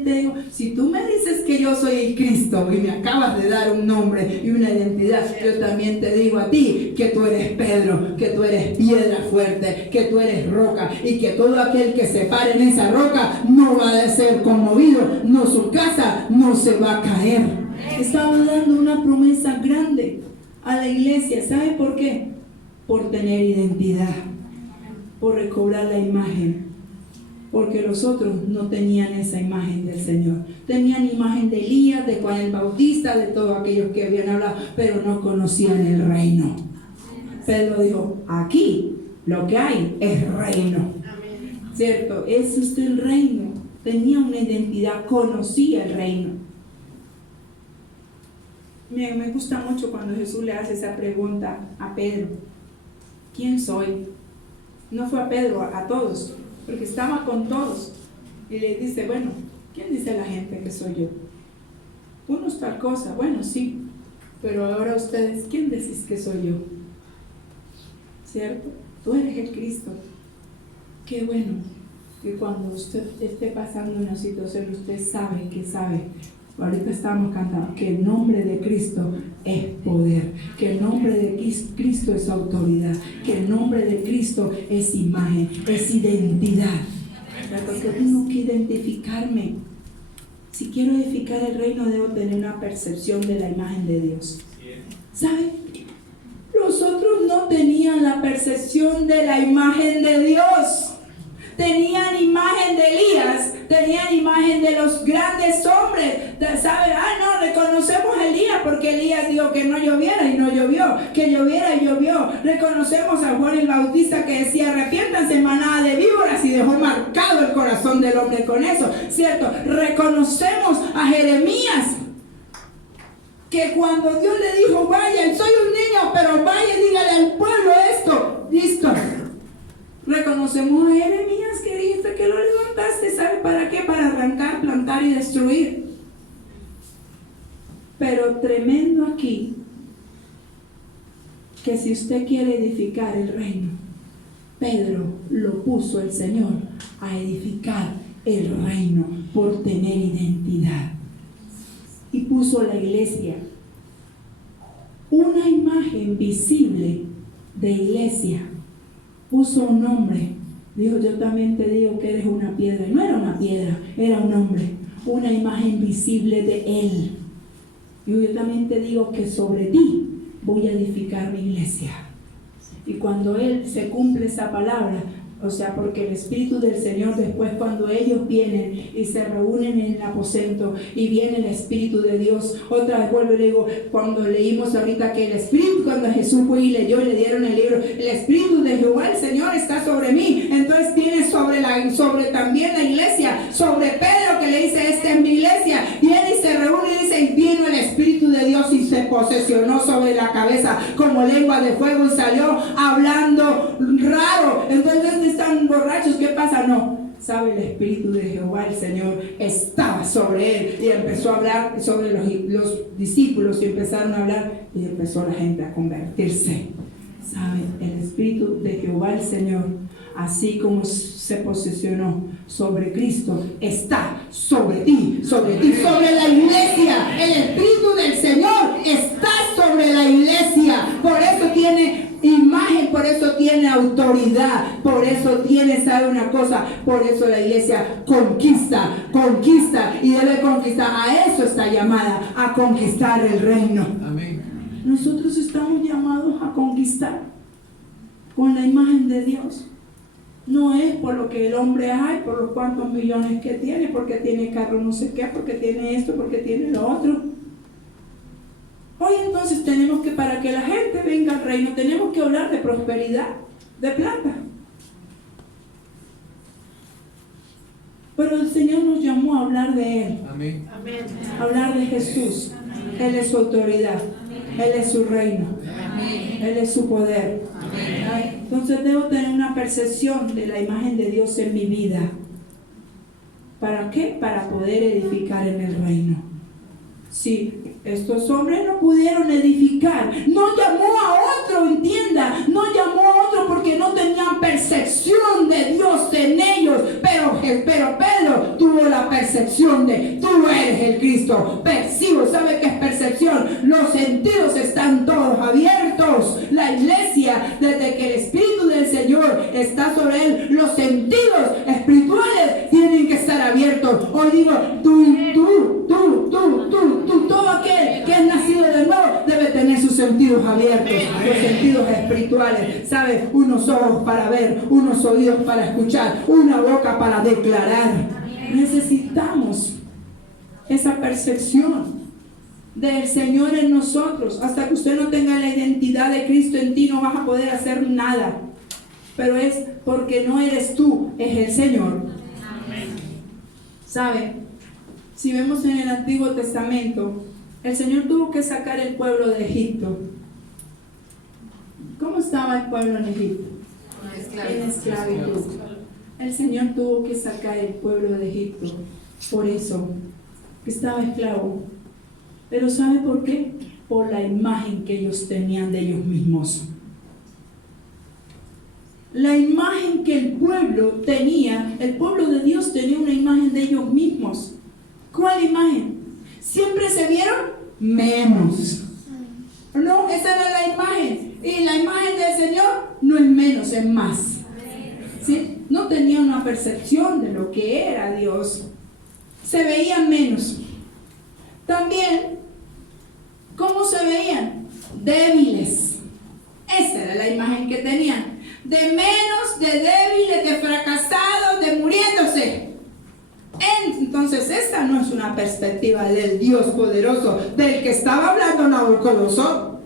te digo, si tú me dices que yo soy el Cristo y me acabas de dar un nombre y una identidad, yo también te digo a ti que tú eres Pedro, que tú eres piedra fuerte, que tú eres roca, y que todo aquel que se pare en esa roca no va a ser conmovido, no, su casa no se va a caer. Estaba dando una promesa grande a la iglesia. ¿Sabe por qué? Por tener identidad, por recobrar la imagen, porque los otros no tenían esa imagen del Señor. Tenían imagen de Elías, de Juan el Bautista, de todos aquellos que habían hablado, pero no conocían el reino. Pedro dijo, aquí lo que hay es reino. ¿Cierto? Ese es el reino. Tenía una identidad, conocía el reino. Me gusta mucho cuando Jesús le hace esa pregunta a Pedro. ¿Quién soy? No fue a Pedro, a todos, porque estaba con todos. Y le dice, bueno, ¿quién dice la gente que soy yo? Unos tal cosa, bueno, sí, pero ahora ustedes, ¿quién decís que soy yo? ¿Cierto? Tú eres el Cristo. Qué bueno que cuando usted esté pasando una situación, usted sabe. Ahorita estábamos cantando que el nombre de Cristo es poder, que el nombre de Cristo es autoridad, que el nombre de Cristo es imagen, es identidad. Porque tengo que identificarme. Si quiero edificar el reino, debo tener una percepción de la imagen de Dios. ¿Sabe? Los otros no tenían la percepción de la imagen de Dios. Tenían imagen de Elías, tenían imagen de los grandes hombres. ¿Sabe? No, reconocemos a Elías porque Elías dijo que no lloviera y no llovió, que lloviera y llovió. Reconocemos a Juan el Bautista que decía, arrepiéntanse manada de víboras, y dejó marcado el corazón del hombre con eso, ¿cierto? Reconocemos a Jeremías, que cuando Dios le dijo, vayan, soy un niño, pero vaya y dígale al pueblo esto, listo. Reconocemos a Jeremías que dijiste que lo levantaste, ¿sabe para qué? Para arrancar, plantar y destruir. Pero tremendo aquí, que si usted quiere edificar el reino, Pedro lo puso el Señor a edificar el reino por tener identidad. Y puso la iglesia, una imagen visible de iglesia. Puso un hombre, dijo, yo también te digo que eres una piedra. Y no era una piedra, era un hombre, una imagen visible de él. Dijo, yo también te digo que sobre ti voy a edificar mi iglesia. Y cuando él se cumple esa palabra, o sea, porque el Espíritu del Señor, después cuando ellos vienen y se reúnen en el aposento y viene el Espíritu de Dios, otra vez vuelvo y le digo, cuando leímos ahorita que el Espíritu, cuando Jesús fue y leyó y le dieron el libro, el Espíritu de Jehová, el Señor está sobre mí. Entonces tiene sobre también la iglesia, sobre Pedro, que le dice, esta es mi iglesia. Viene y se reúne y dice, y vino el Espíritu de Dios y se posesionó sobre la cabeza como lengua de fuego y salió hablando raro. Entonces están borrachos, ¿qué pasa? No, sabe, el Espíritu de Jehová, el Señor, estaba sobre él y empezó a hablar sobre los discípulos y empezaron a hablar y empezó la gente a convertirse. Sabe, el Espíritu de Jehová, el Señor, así como se posicionó sobre Cristo, está sobre ti, sobre la iglesia. El Espíritu del Señor está sobre la iglesia. Por eso tiene imagen, por eso tiene autoridad, por eso tiene, ¿sabe una cosa? Por eso la iglesia conquista y debe conquistar. A eso está llamada, a conquistar el reino. Amén. Nosotros estamos llamados a conquistar con la imagen de Dios. No es por lo que el hombre hay, por los cuantos millones que tiene, porque tiene carro no sé qué, porque tiene esto, porque tiene lo otro. Hoy entonces tenemos que, para que la gente venga al reino, tenemos que hablar de prosperidad, de plata. Pero el Señor nos llamó a hablar de Él. Amén. Hablar de Jesús. Él es su autoridad. Él es su reino. Amén. Él es su poder. Amén. Entonces debo tener una percepción de la imagen de Dios en mi vida. ¿Para qué? Para poder edificar en el reino. Si estos hombres no pudieron edificar, no llamó a otro, entienda, no llamó a otro porque no tenían percepción de Dios en ellos, pero Pedro tuvo la percepción percepción de tú eres el Cristo. Percibo, ¿sabe qué es percepción? Los sentidos están todos abiertos. La iglesia, desde que el Espíritu del Señor está sobre él, los sentidos espirituales tienen que estar abiertos. Hoy digo, tú, todo aquel que es nacido de nuevo debe tener sus sentidos abiertos, los sentidos espirituales, ¿sabes? Unos ojos para ver, unos oídos para escuchar, una boca para declarar. Necesitamos esa percepción del Señor en nosotros. Hasta que usted no tenga la identidad de Cristo en ti, no vas a poder hacer nada. Pero es porque no eres tú, es el Señor. ¿Sabe? Si vemos en el Antiguo Testamento, el Señor tuvo que sacar el pueblo de Egipto. ¿Cómo estaba el pueblo en Egipto? En esclavitud. El Señor tuvo que sacar el pueblo de Egipto. Por eso, que estaba esclavo. Pero ¿sabe por qué? Por la imagen que ellos tenían de ellos mismos. La imagen que el pueblo tenía, el pueblo de Dios tenía una imagen de ellos mismos. ¿Cuál imagen? Siempre se vieron menos. No, esa era la imagen. Y la imagen del Señor no es menos, es más. ¿Sí? No tenía una percepción de lo que era Dios. Se veían menos. También, ¿cómo se veían? Débiles. Esa era la imagen que tenían. De menos, de débiles, de fracasados, de muriéndose. Entonces, esta no es una perspectiva del Dios poderoso del que estaba hablando Nabucodonosor.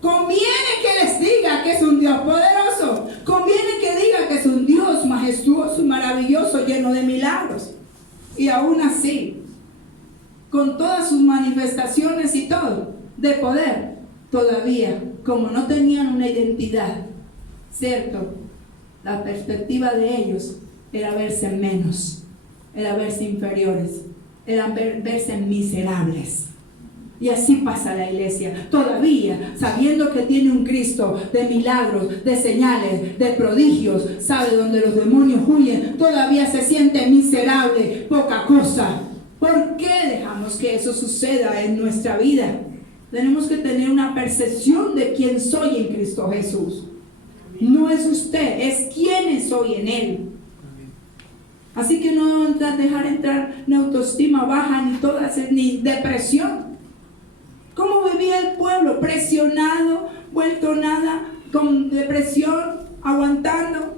Conviene que les diga que es un Dios poderoso. Conviene que diga que es un Dios majestuoso y maravilloso, lleno de milagros. Y aún así, con todas sus manifestaciones y todo, de poder, todavía, como no tenían una identidad, ¿cierto? La perspectiva de ellos era verse menos, era verse inferiores, era verse miserables. Y así pasa la iglesia, todavía sabiendo que tiene un Cristo de milagros, de señales, de prodigios, sabe donde los demonios huyen, todavía se siente miserable, poca cosa. ¿Por qué dejamos que eso suceda en nuestra vida? Tenemos que tener una percepción de quién soy en Cristo Jesús. No es usted, es quién soy en Él. Así que no dejar entrar ni autoestima baja, ni depresión. ¿Cómo vivía el pueblo? Presionado, vuelto nada, con depresión, aguantando.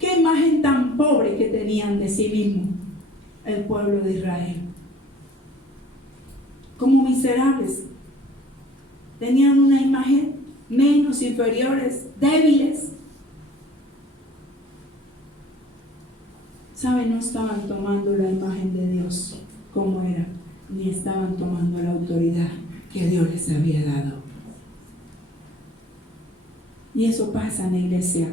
¿Qué imagen tan pobre que tenían de sí mismo el pueblo de Israel? Como miserables. Tenían una imagen menos, inferiores, débiles. ¿Saben? No estaban tomando la imagen de Dios como era, ni estaban tomando la autoridad que Dios les había dado. Y eso pasa en la iglesia.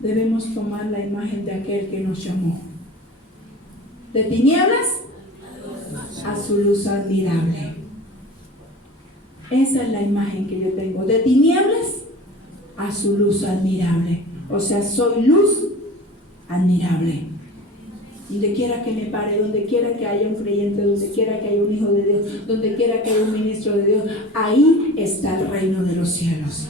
Debemos tomar la imagen de aquel que nos llamó. De tinieblas a su luz admirable. Esa es la imagen que yo tengo. De tinieblas a su luz admirable. O sea, soy luz admirable. Donde quiera que me pare, donde quiera que haya un creyente, donde quiera que haya un hijo de Dios, donde quiera que haya un ministro de Dios, ahí está el reino de los cielos.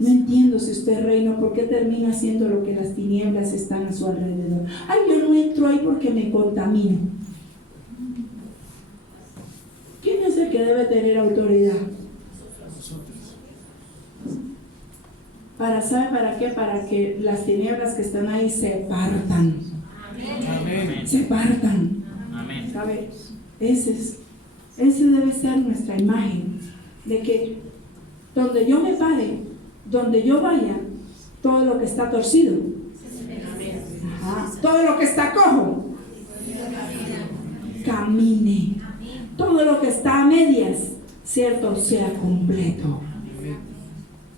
No entiendo si usted es reino, ¿por qué termina haciendo lo que las tinieblas están a su alrededor? Ay, yo no entro ahí porque me contamino. ¿Quién es el que debe tener autoridad? ¿Sabe para qué? Para que las tinieblas que están ahí se partan. Amén. Se partan. Amén. ¿Sabe? Ese debe ser nuestra imagen. De que donde yo me pare, donde yo vaya, todo lo que está torcido, todo lo que está cojo, camine. Todo lo que está a medias, cierto, sea completo.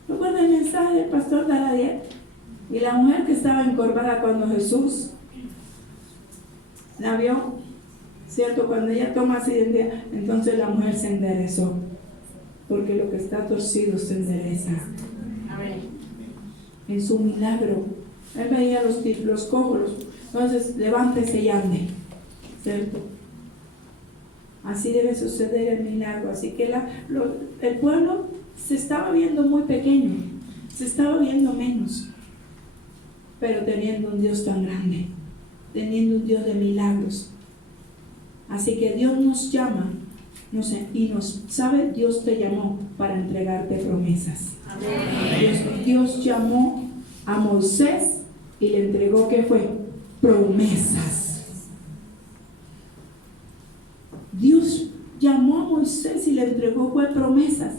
¿Recuerda el mensaje del pastor Daladier? Y la mujer que estaba encorvada cuando Jesús la vio, cierto, cuando ella toma esa identidad, entonces la mujer se enderezó. porque lo que está torcido se endereza. En su milagro, él veía los cojos, entonces levántese y ande, ¿cierto? Así debe suceder el milagro. Así que el pueblo se estaba viendo muy pequeño, se estaba viendo menos, pero teniendo un Dios tan grande, teniendo un Dios de milagros. Así que Dios nos llama, Dios te llamó para entregarte promesas. Dios llamó a Moisés y le entregó, ¿qué fue? Promesas. Dios llamó a Moisés y le entregó, fue promesas.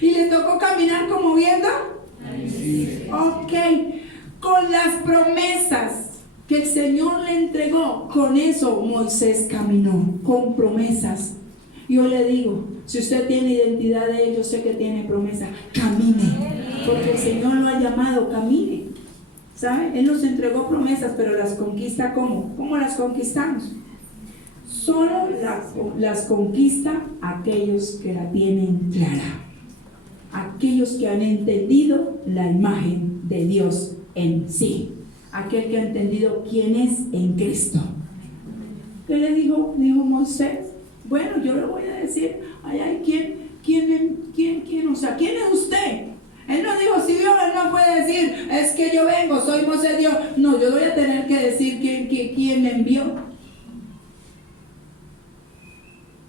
Y le tocó caminar como viendo. Ok, con las promesas que el Señor le entregó, con eso Moisés caminó, con promesas. Yo le digo, si usted tiene identidad de Él, yo sé que tiene promesa, camine, porque el Señor lo ha llamado, camine. ¿Sabe? Él nos entregó promesas, pero las conquista, ¿cómo? ¿Cómo las conquistamos? Solo las conquista aquellos que la tienen clara, aquellos que han entendido la imagen de Dios en sí, aquel que ha entendido quién es en Cristo. ¿Qué le dijo Moisés? Bueno, yo le voy a decir, ¿quién? O sea, ¿quién es usted? Él no dijo, si Dios, él no puede decir, es que yo vengo, soy Moisés Dios. No, yo voy a tener que decir quién me envió.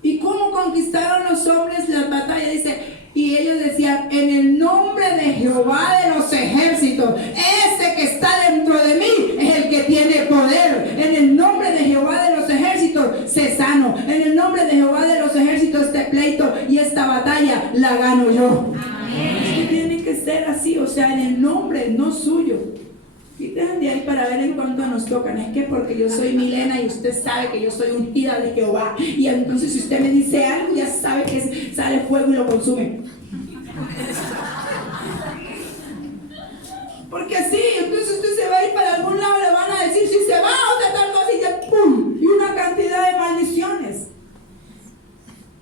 ¿Y cómo conquistaron los hombres las batallas? Dice, y ellos decían, en el nombre de Jehová de los ejércitos, ese que está dentro de mí es el que tiene poder. En el nombre de Jehová de los ejércitos, sé sano. En el nombre de Jehová de los ejércitos, este pleito y esta batalla la gano yo. Es que tiene que ser así, o sea, en el nombre, no suyo. Quiten de ahí para ver en cuánto nos tocan. Es que porque yo soy Milena y usted sabe que yo soy ungida de Jehová, y entonces si usted me dice algo, ya sabe que sale fuego y lo consume. Porque sí, entonces usted se va a ir para algún lado, le van a decir, si se va a otra tal cosa, y ya ¡pum! Y una cantidad de maldiciones.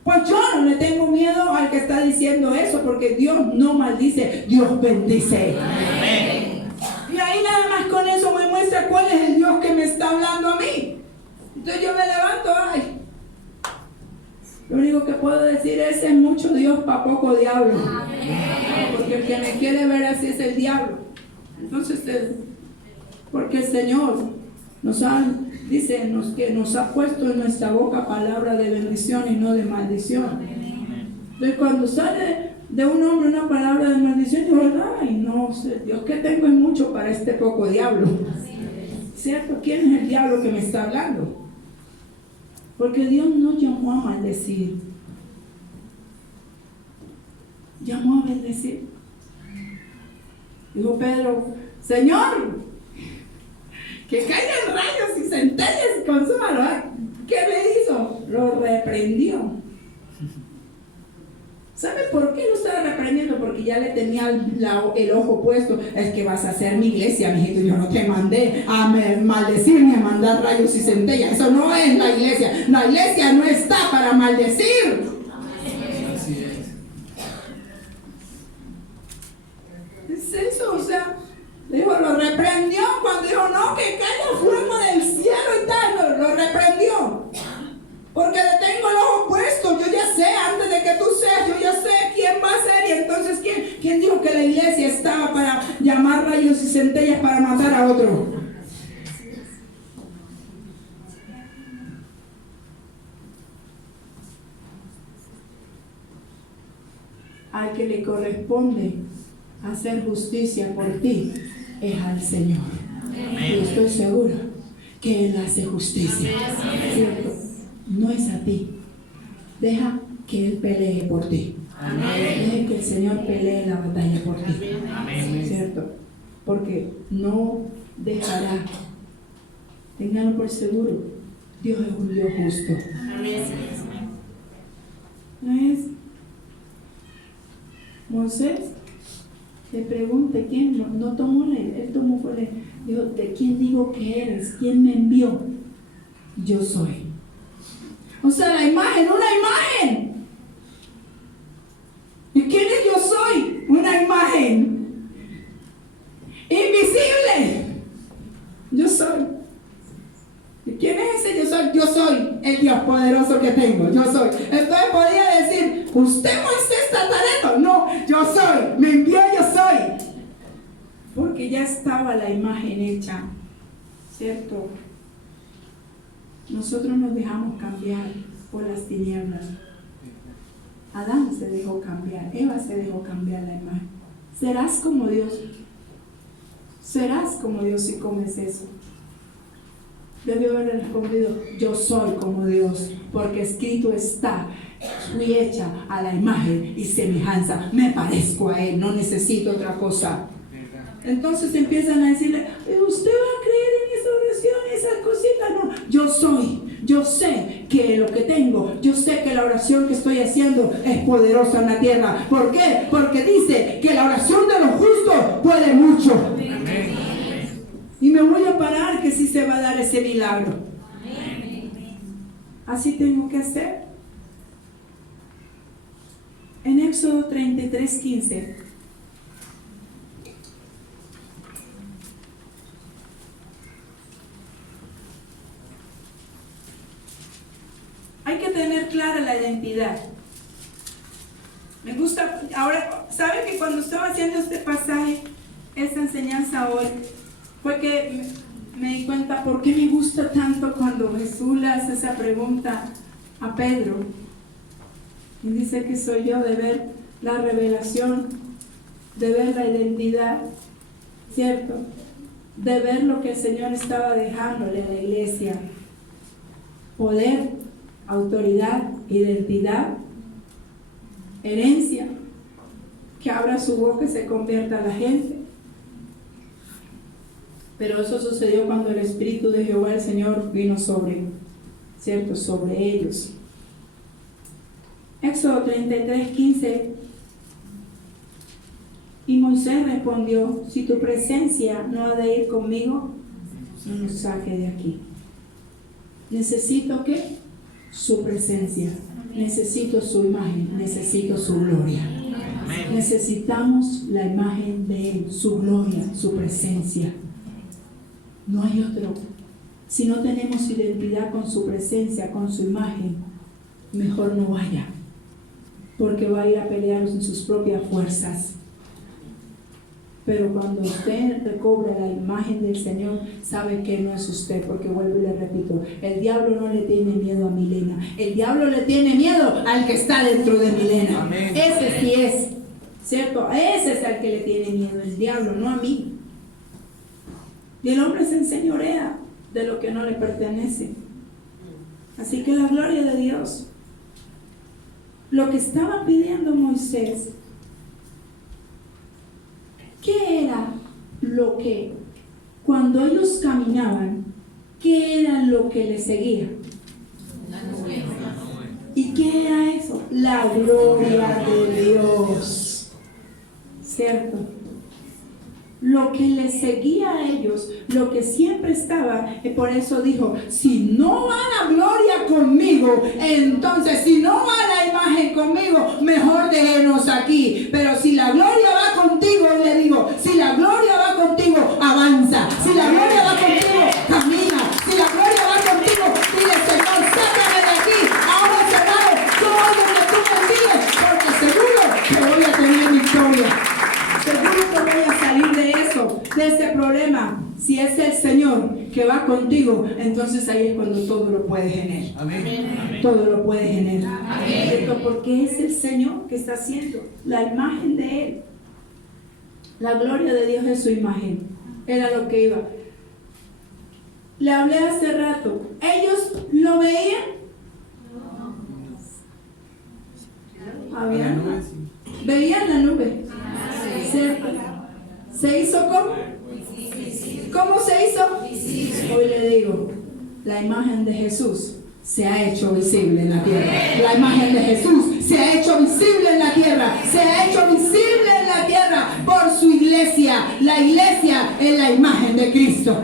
Pues yo no le tengo miedo al que está diciendo eso, porque Dios no maldice, Dios bendice. Amén. Y ahí nada más con eso me muestra cuál es el Dios que me está hablando a mí. Entonces yo me levanto, lo único que puedo decir es mucho Dios para poco diablo. Porque el que me quiere ver así es el diablo. Entonces, porque el Señor que nos ha puesto en nuestra boca palabra de bendición y no de maldición. Entonces cuando sale de un hombre una palabra de maldición, yo digo, ay, no sé, Dios que tengo es mucho para este poco diablo. ¿Cierto? ¿Quién es el diablo que me está hablando? Porque Dios no llamó a maldecir, llamó a bendecir. Dijo Pedro, Señor, que caigan rayos y centellas y consúmalo. ¿Qué le hizo? Lo reprendió. ¿Sabe por qué lo estaba reprendiendo? Porque ya le tenía el ojo puesto. Es que vas a hacer mi iglesia, mijito. Yo no te mandé a maldecir ni a mandar rayos y centellas. Eso no es la iglesia. La iglesia no está para maldecir. Así es. Es eso, o sea, dijo, lo reprendió cuando dijo, no, que caiga fuego del cielo y tal. Lo reprendió. Porque le tengo el ojo puesto, yo ya sé, antes de que tú seas, yo ya sé quién va a ser. Y entonces, ¿quién dijo que la iglesia estaba para llamar rayos y centellas para matar a otro? Al que le corresponde hacer justicia por ti es al Señor. Y estoy segura que Él hace justicia. ¿Cierto? No es a ti. Deja que Él pelee por ti. Amén. Deja que el Señor pelee la batalla por ti. Amén. ¿Cierto? Porque no dejará. Ténganlo por seguro. Dios es un Dios justo. Amén. ¿No es? Moisés le pregunta quién no tomó, él tomó por él. Dijo, ¿de quién digo que eres? ¿Quién me envió? Yo soy. O sea, la imagen, una imagen. Y poderoso que tengo, yo soy. Entonces podría decir, ¿usted Moisés Tatareto? No, yo soy, me envió, yo soy. Porque ya estaba la imagen hecha, ¿cierto? Nosotros nos dejamos cambiar por las tinieblas. Adán se dejó cambiar, Eva se dejó cambiar la imagen. Serás como Dios. Serás como Dios si comes eso. Debió haber respondido, yo soy como Dios, porque escrito está, fui hecha a la imagen y semejanza, me parezco a Él, no necesito otra cosa. Entonces empiezan a decirle, ¿usted va a creer en esa oración, esas cositas? No, yo soy, yo sé que lo que tengo, yo sé que la oración que estoy haciendo es poderosa en la tierra. ¿Por qué? Porque dice que la oración de los justos puede mucho. Y me voy a parar que sí se va a dar ese milagro. Así tengo que hacer. En Éxodo 33:15. Hay que tener clara la identidad. Me gusta, ahora, ¿sabe que cuando estaba haciendo este pasaje, esta enseñanza hoy, fue que me di cuenta por qué me gusta tanto cuando Jesús le hace esa pregunta a Pedro? Y dice que soy yo, de ver la revelación, de ver la identidad, ¿cierto? De ver lo que el Señor estaba dejándole a la iglesia. Poder, autoridad, identidad, herencia, que abra su boca y se convierta a la gente. Pero eso sucedió cuando el Espíritu de Jehová el Señor vino sobre, ¿cierto? Sobre ellos. Éxodo 33:15. Y Moisés respondió, si tu presencia no ha de ir conmigo, no nos saque de aquí. ¿Necesito qué? Su presencia. Necesito su imagen, necesito su gloria. Necesitamos la imagen de Él, su gloria, su presencia. No hay otro. Si no tenemos identidad con su presencia, con su imagen, mejor no vaya, porque va a ir a pelear en sus propias fuerzas. Pero cuando usted recobre la imagen del Señor, sabe que no es usted, porque vuelvo y le repito, el diablo no le tiene miedo a Milena, el diablo le tiene miedo al que está dentro de Milena. Amén. Ese sí es, ¿cierto? Ese es al que le tiene miedo, el diablo, no a mí. Y el hombre se enseñorea de lo que no le pertenece. Así que la gloria de Dios. Lo que estaba pidiendo Moisés, ¿qué era lo que, cuando ellos caminaban, qué era lo que les seguía? ¿Y qué era eso? La gloria de Dios. ¿Cierto? Lo que les seguía a ellos, lo que siempre estaba, y por eso dijo, si no va la gloria conmigo, entonces si no va la imagen conmigo, mejor déjenos aquí. Pero si la gloria va contigo, le digo, si la gloria va contigo, avanza. Si la gloria va contigo, camina. Si la gloria va contigo, dile, Señor, sácame de aquí. Ahora cerrado, todo lo que tú me pides, porque seguro que voy a tener victoria. Seguro que voy a salir de eso, de ese problema. Si es el Señor que va contigo, entonces ahí es cuando todo lo puedes en Él. Amén. Todo lo puedes en Él. Amén. Porque es el Señor que está haciendo la imagen de Él. La gloria de Dios es su imagen. Era lo que iba. Le hablé hace rato. ¿Ellos lo veían? ¿Veían la nube? ¿Cierto? ¿Se hizo cómo? ¿Cómo se hizo? Hoy le digo, la imagen de Jesús se ha hecho visible en la tierra. La imagen de Jesús se ha hecho visible en la tierra. Se ha hecho visible en la tierra por su iglesia. La iglesia es la imagen de Cristo.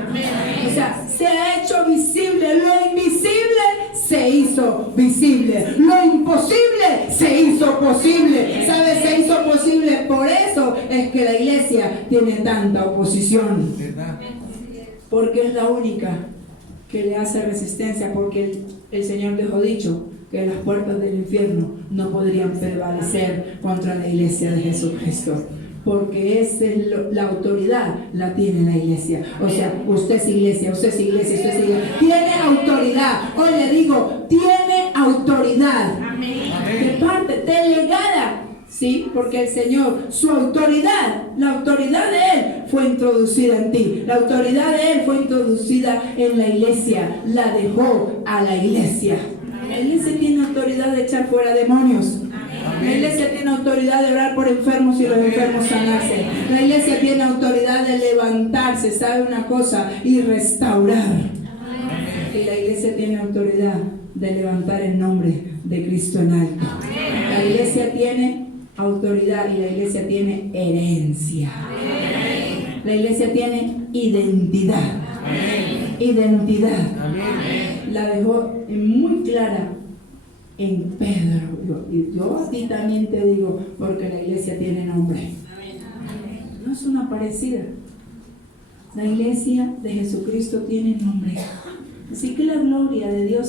O sea, se ha hecho visible. Lo invisible se hizo visible. Lo imposible se hizo posible. ¿Sabes? Se hizo posible. Por eso es que la iglesia tiene tanta oposición. Porque es la única que le hace resistencia, porque el Señor dejó dicho, que las puertas del infierno no podrían prevalecer contra la iglesia de Jesucristo. Porque la autoridad la tiene la iglesia. O sea, usted es iglesia, usted es iglesia, usted es iglesia. Tiene autoridad. Hoy le digo, tiene autoridad. De parte delegada. Sí, porque el Señor, su autoridad, la autoridad de Él fue introducida en ti. La autoridad de Él fue introducida en la iglesia. La dejó a la iglesia. La iglesia tiene autoridad de echar fuera demonios. La iglesia tiene autoridad de orar por enfermos y los enfermos sanarse. La iglesia tiene autoridad de levantarse, ¿sabe una cosa? Y restaurar. Y la iglesia tiene autoridad de levantar el nombre de Cristo en alto. La iglesia tiene autoridad y la iglesia tiene herencia. La iglesia tiene identidad. Identidad. La dejó muy clara en Pedro. Y yo a ti también te digo, porque la iglesia tiene nombre. No es una parecida. La iglesia de Jesucristo tiene nombre. Así que la gloria de Dios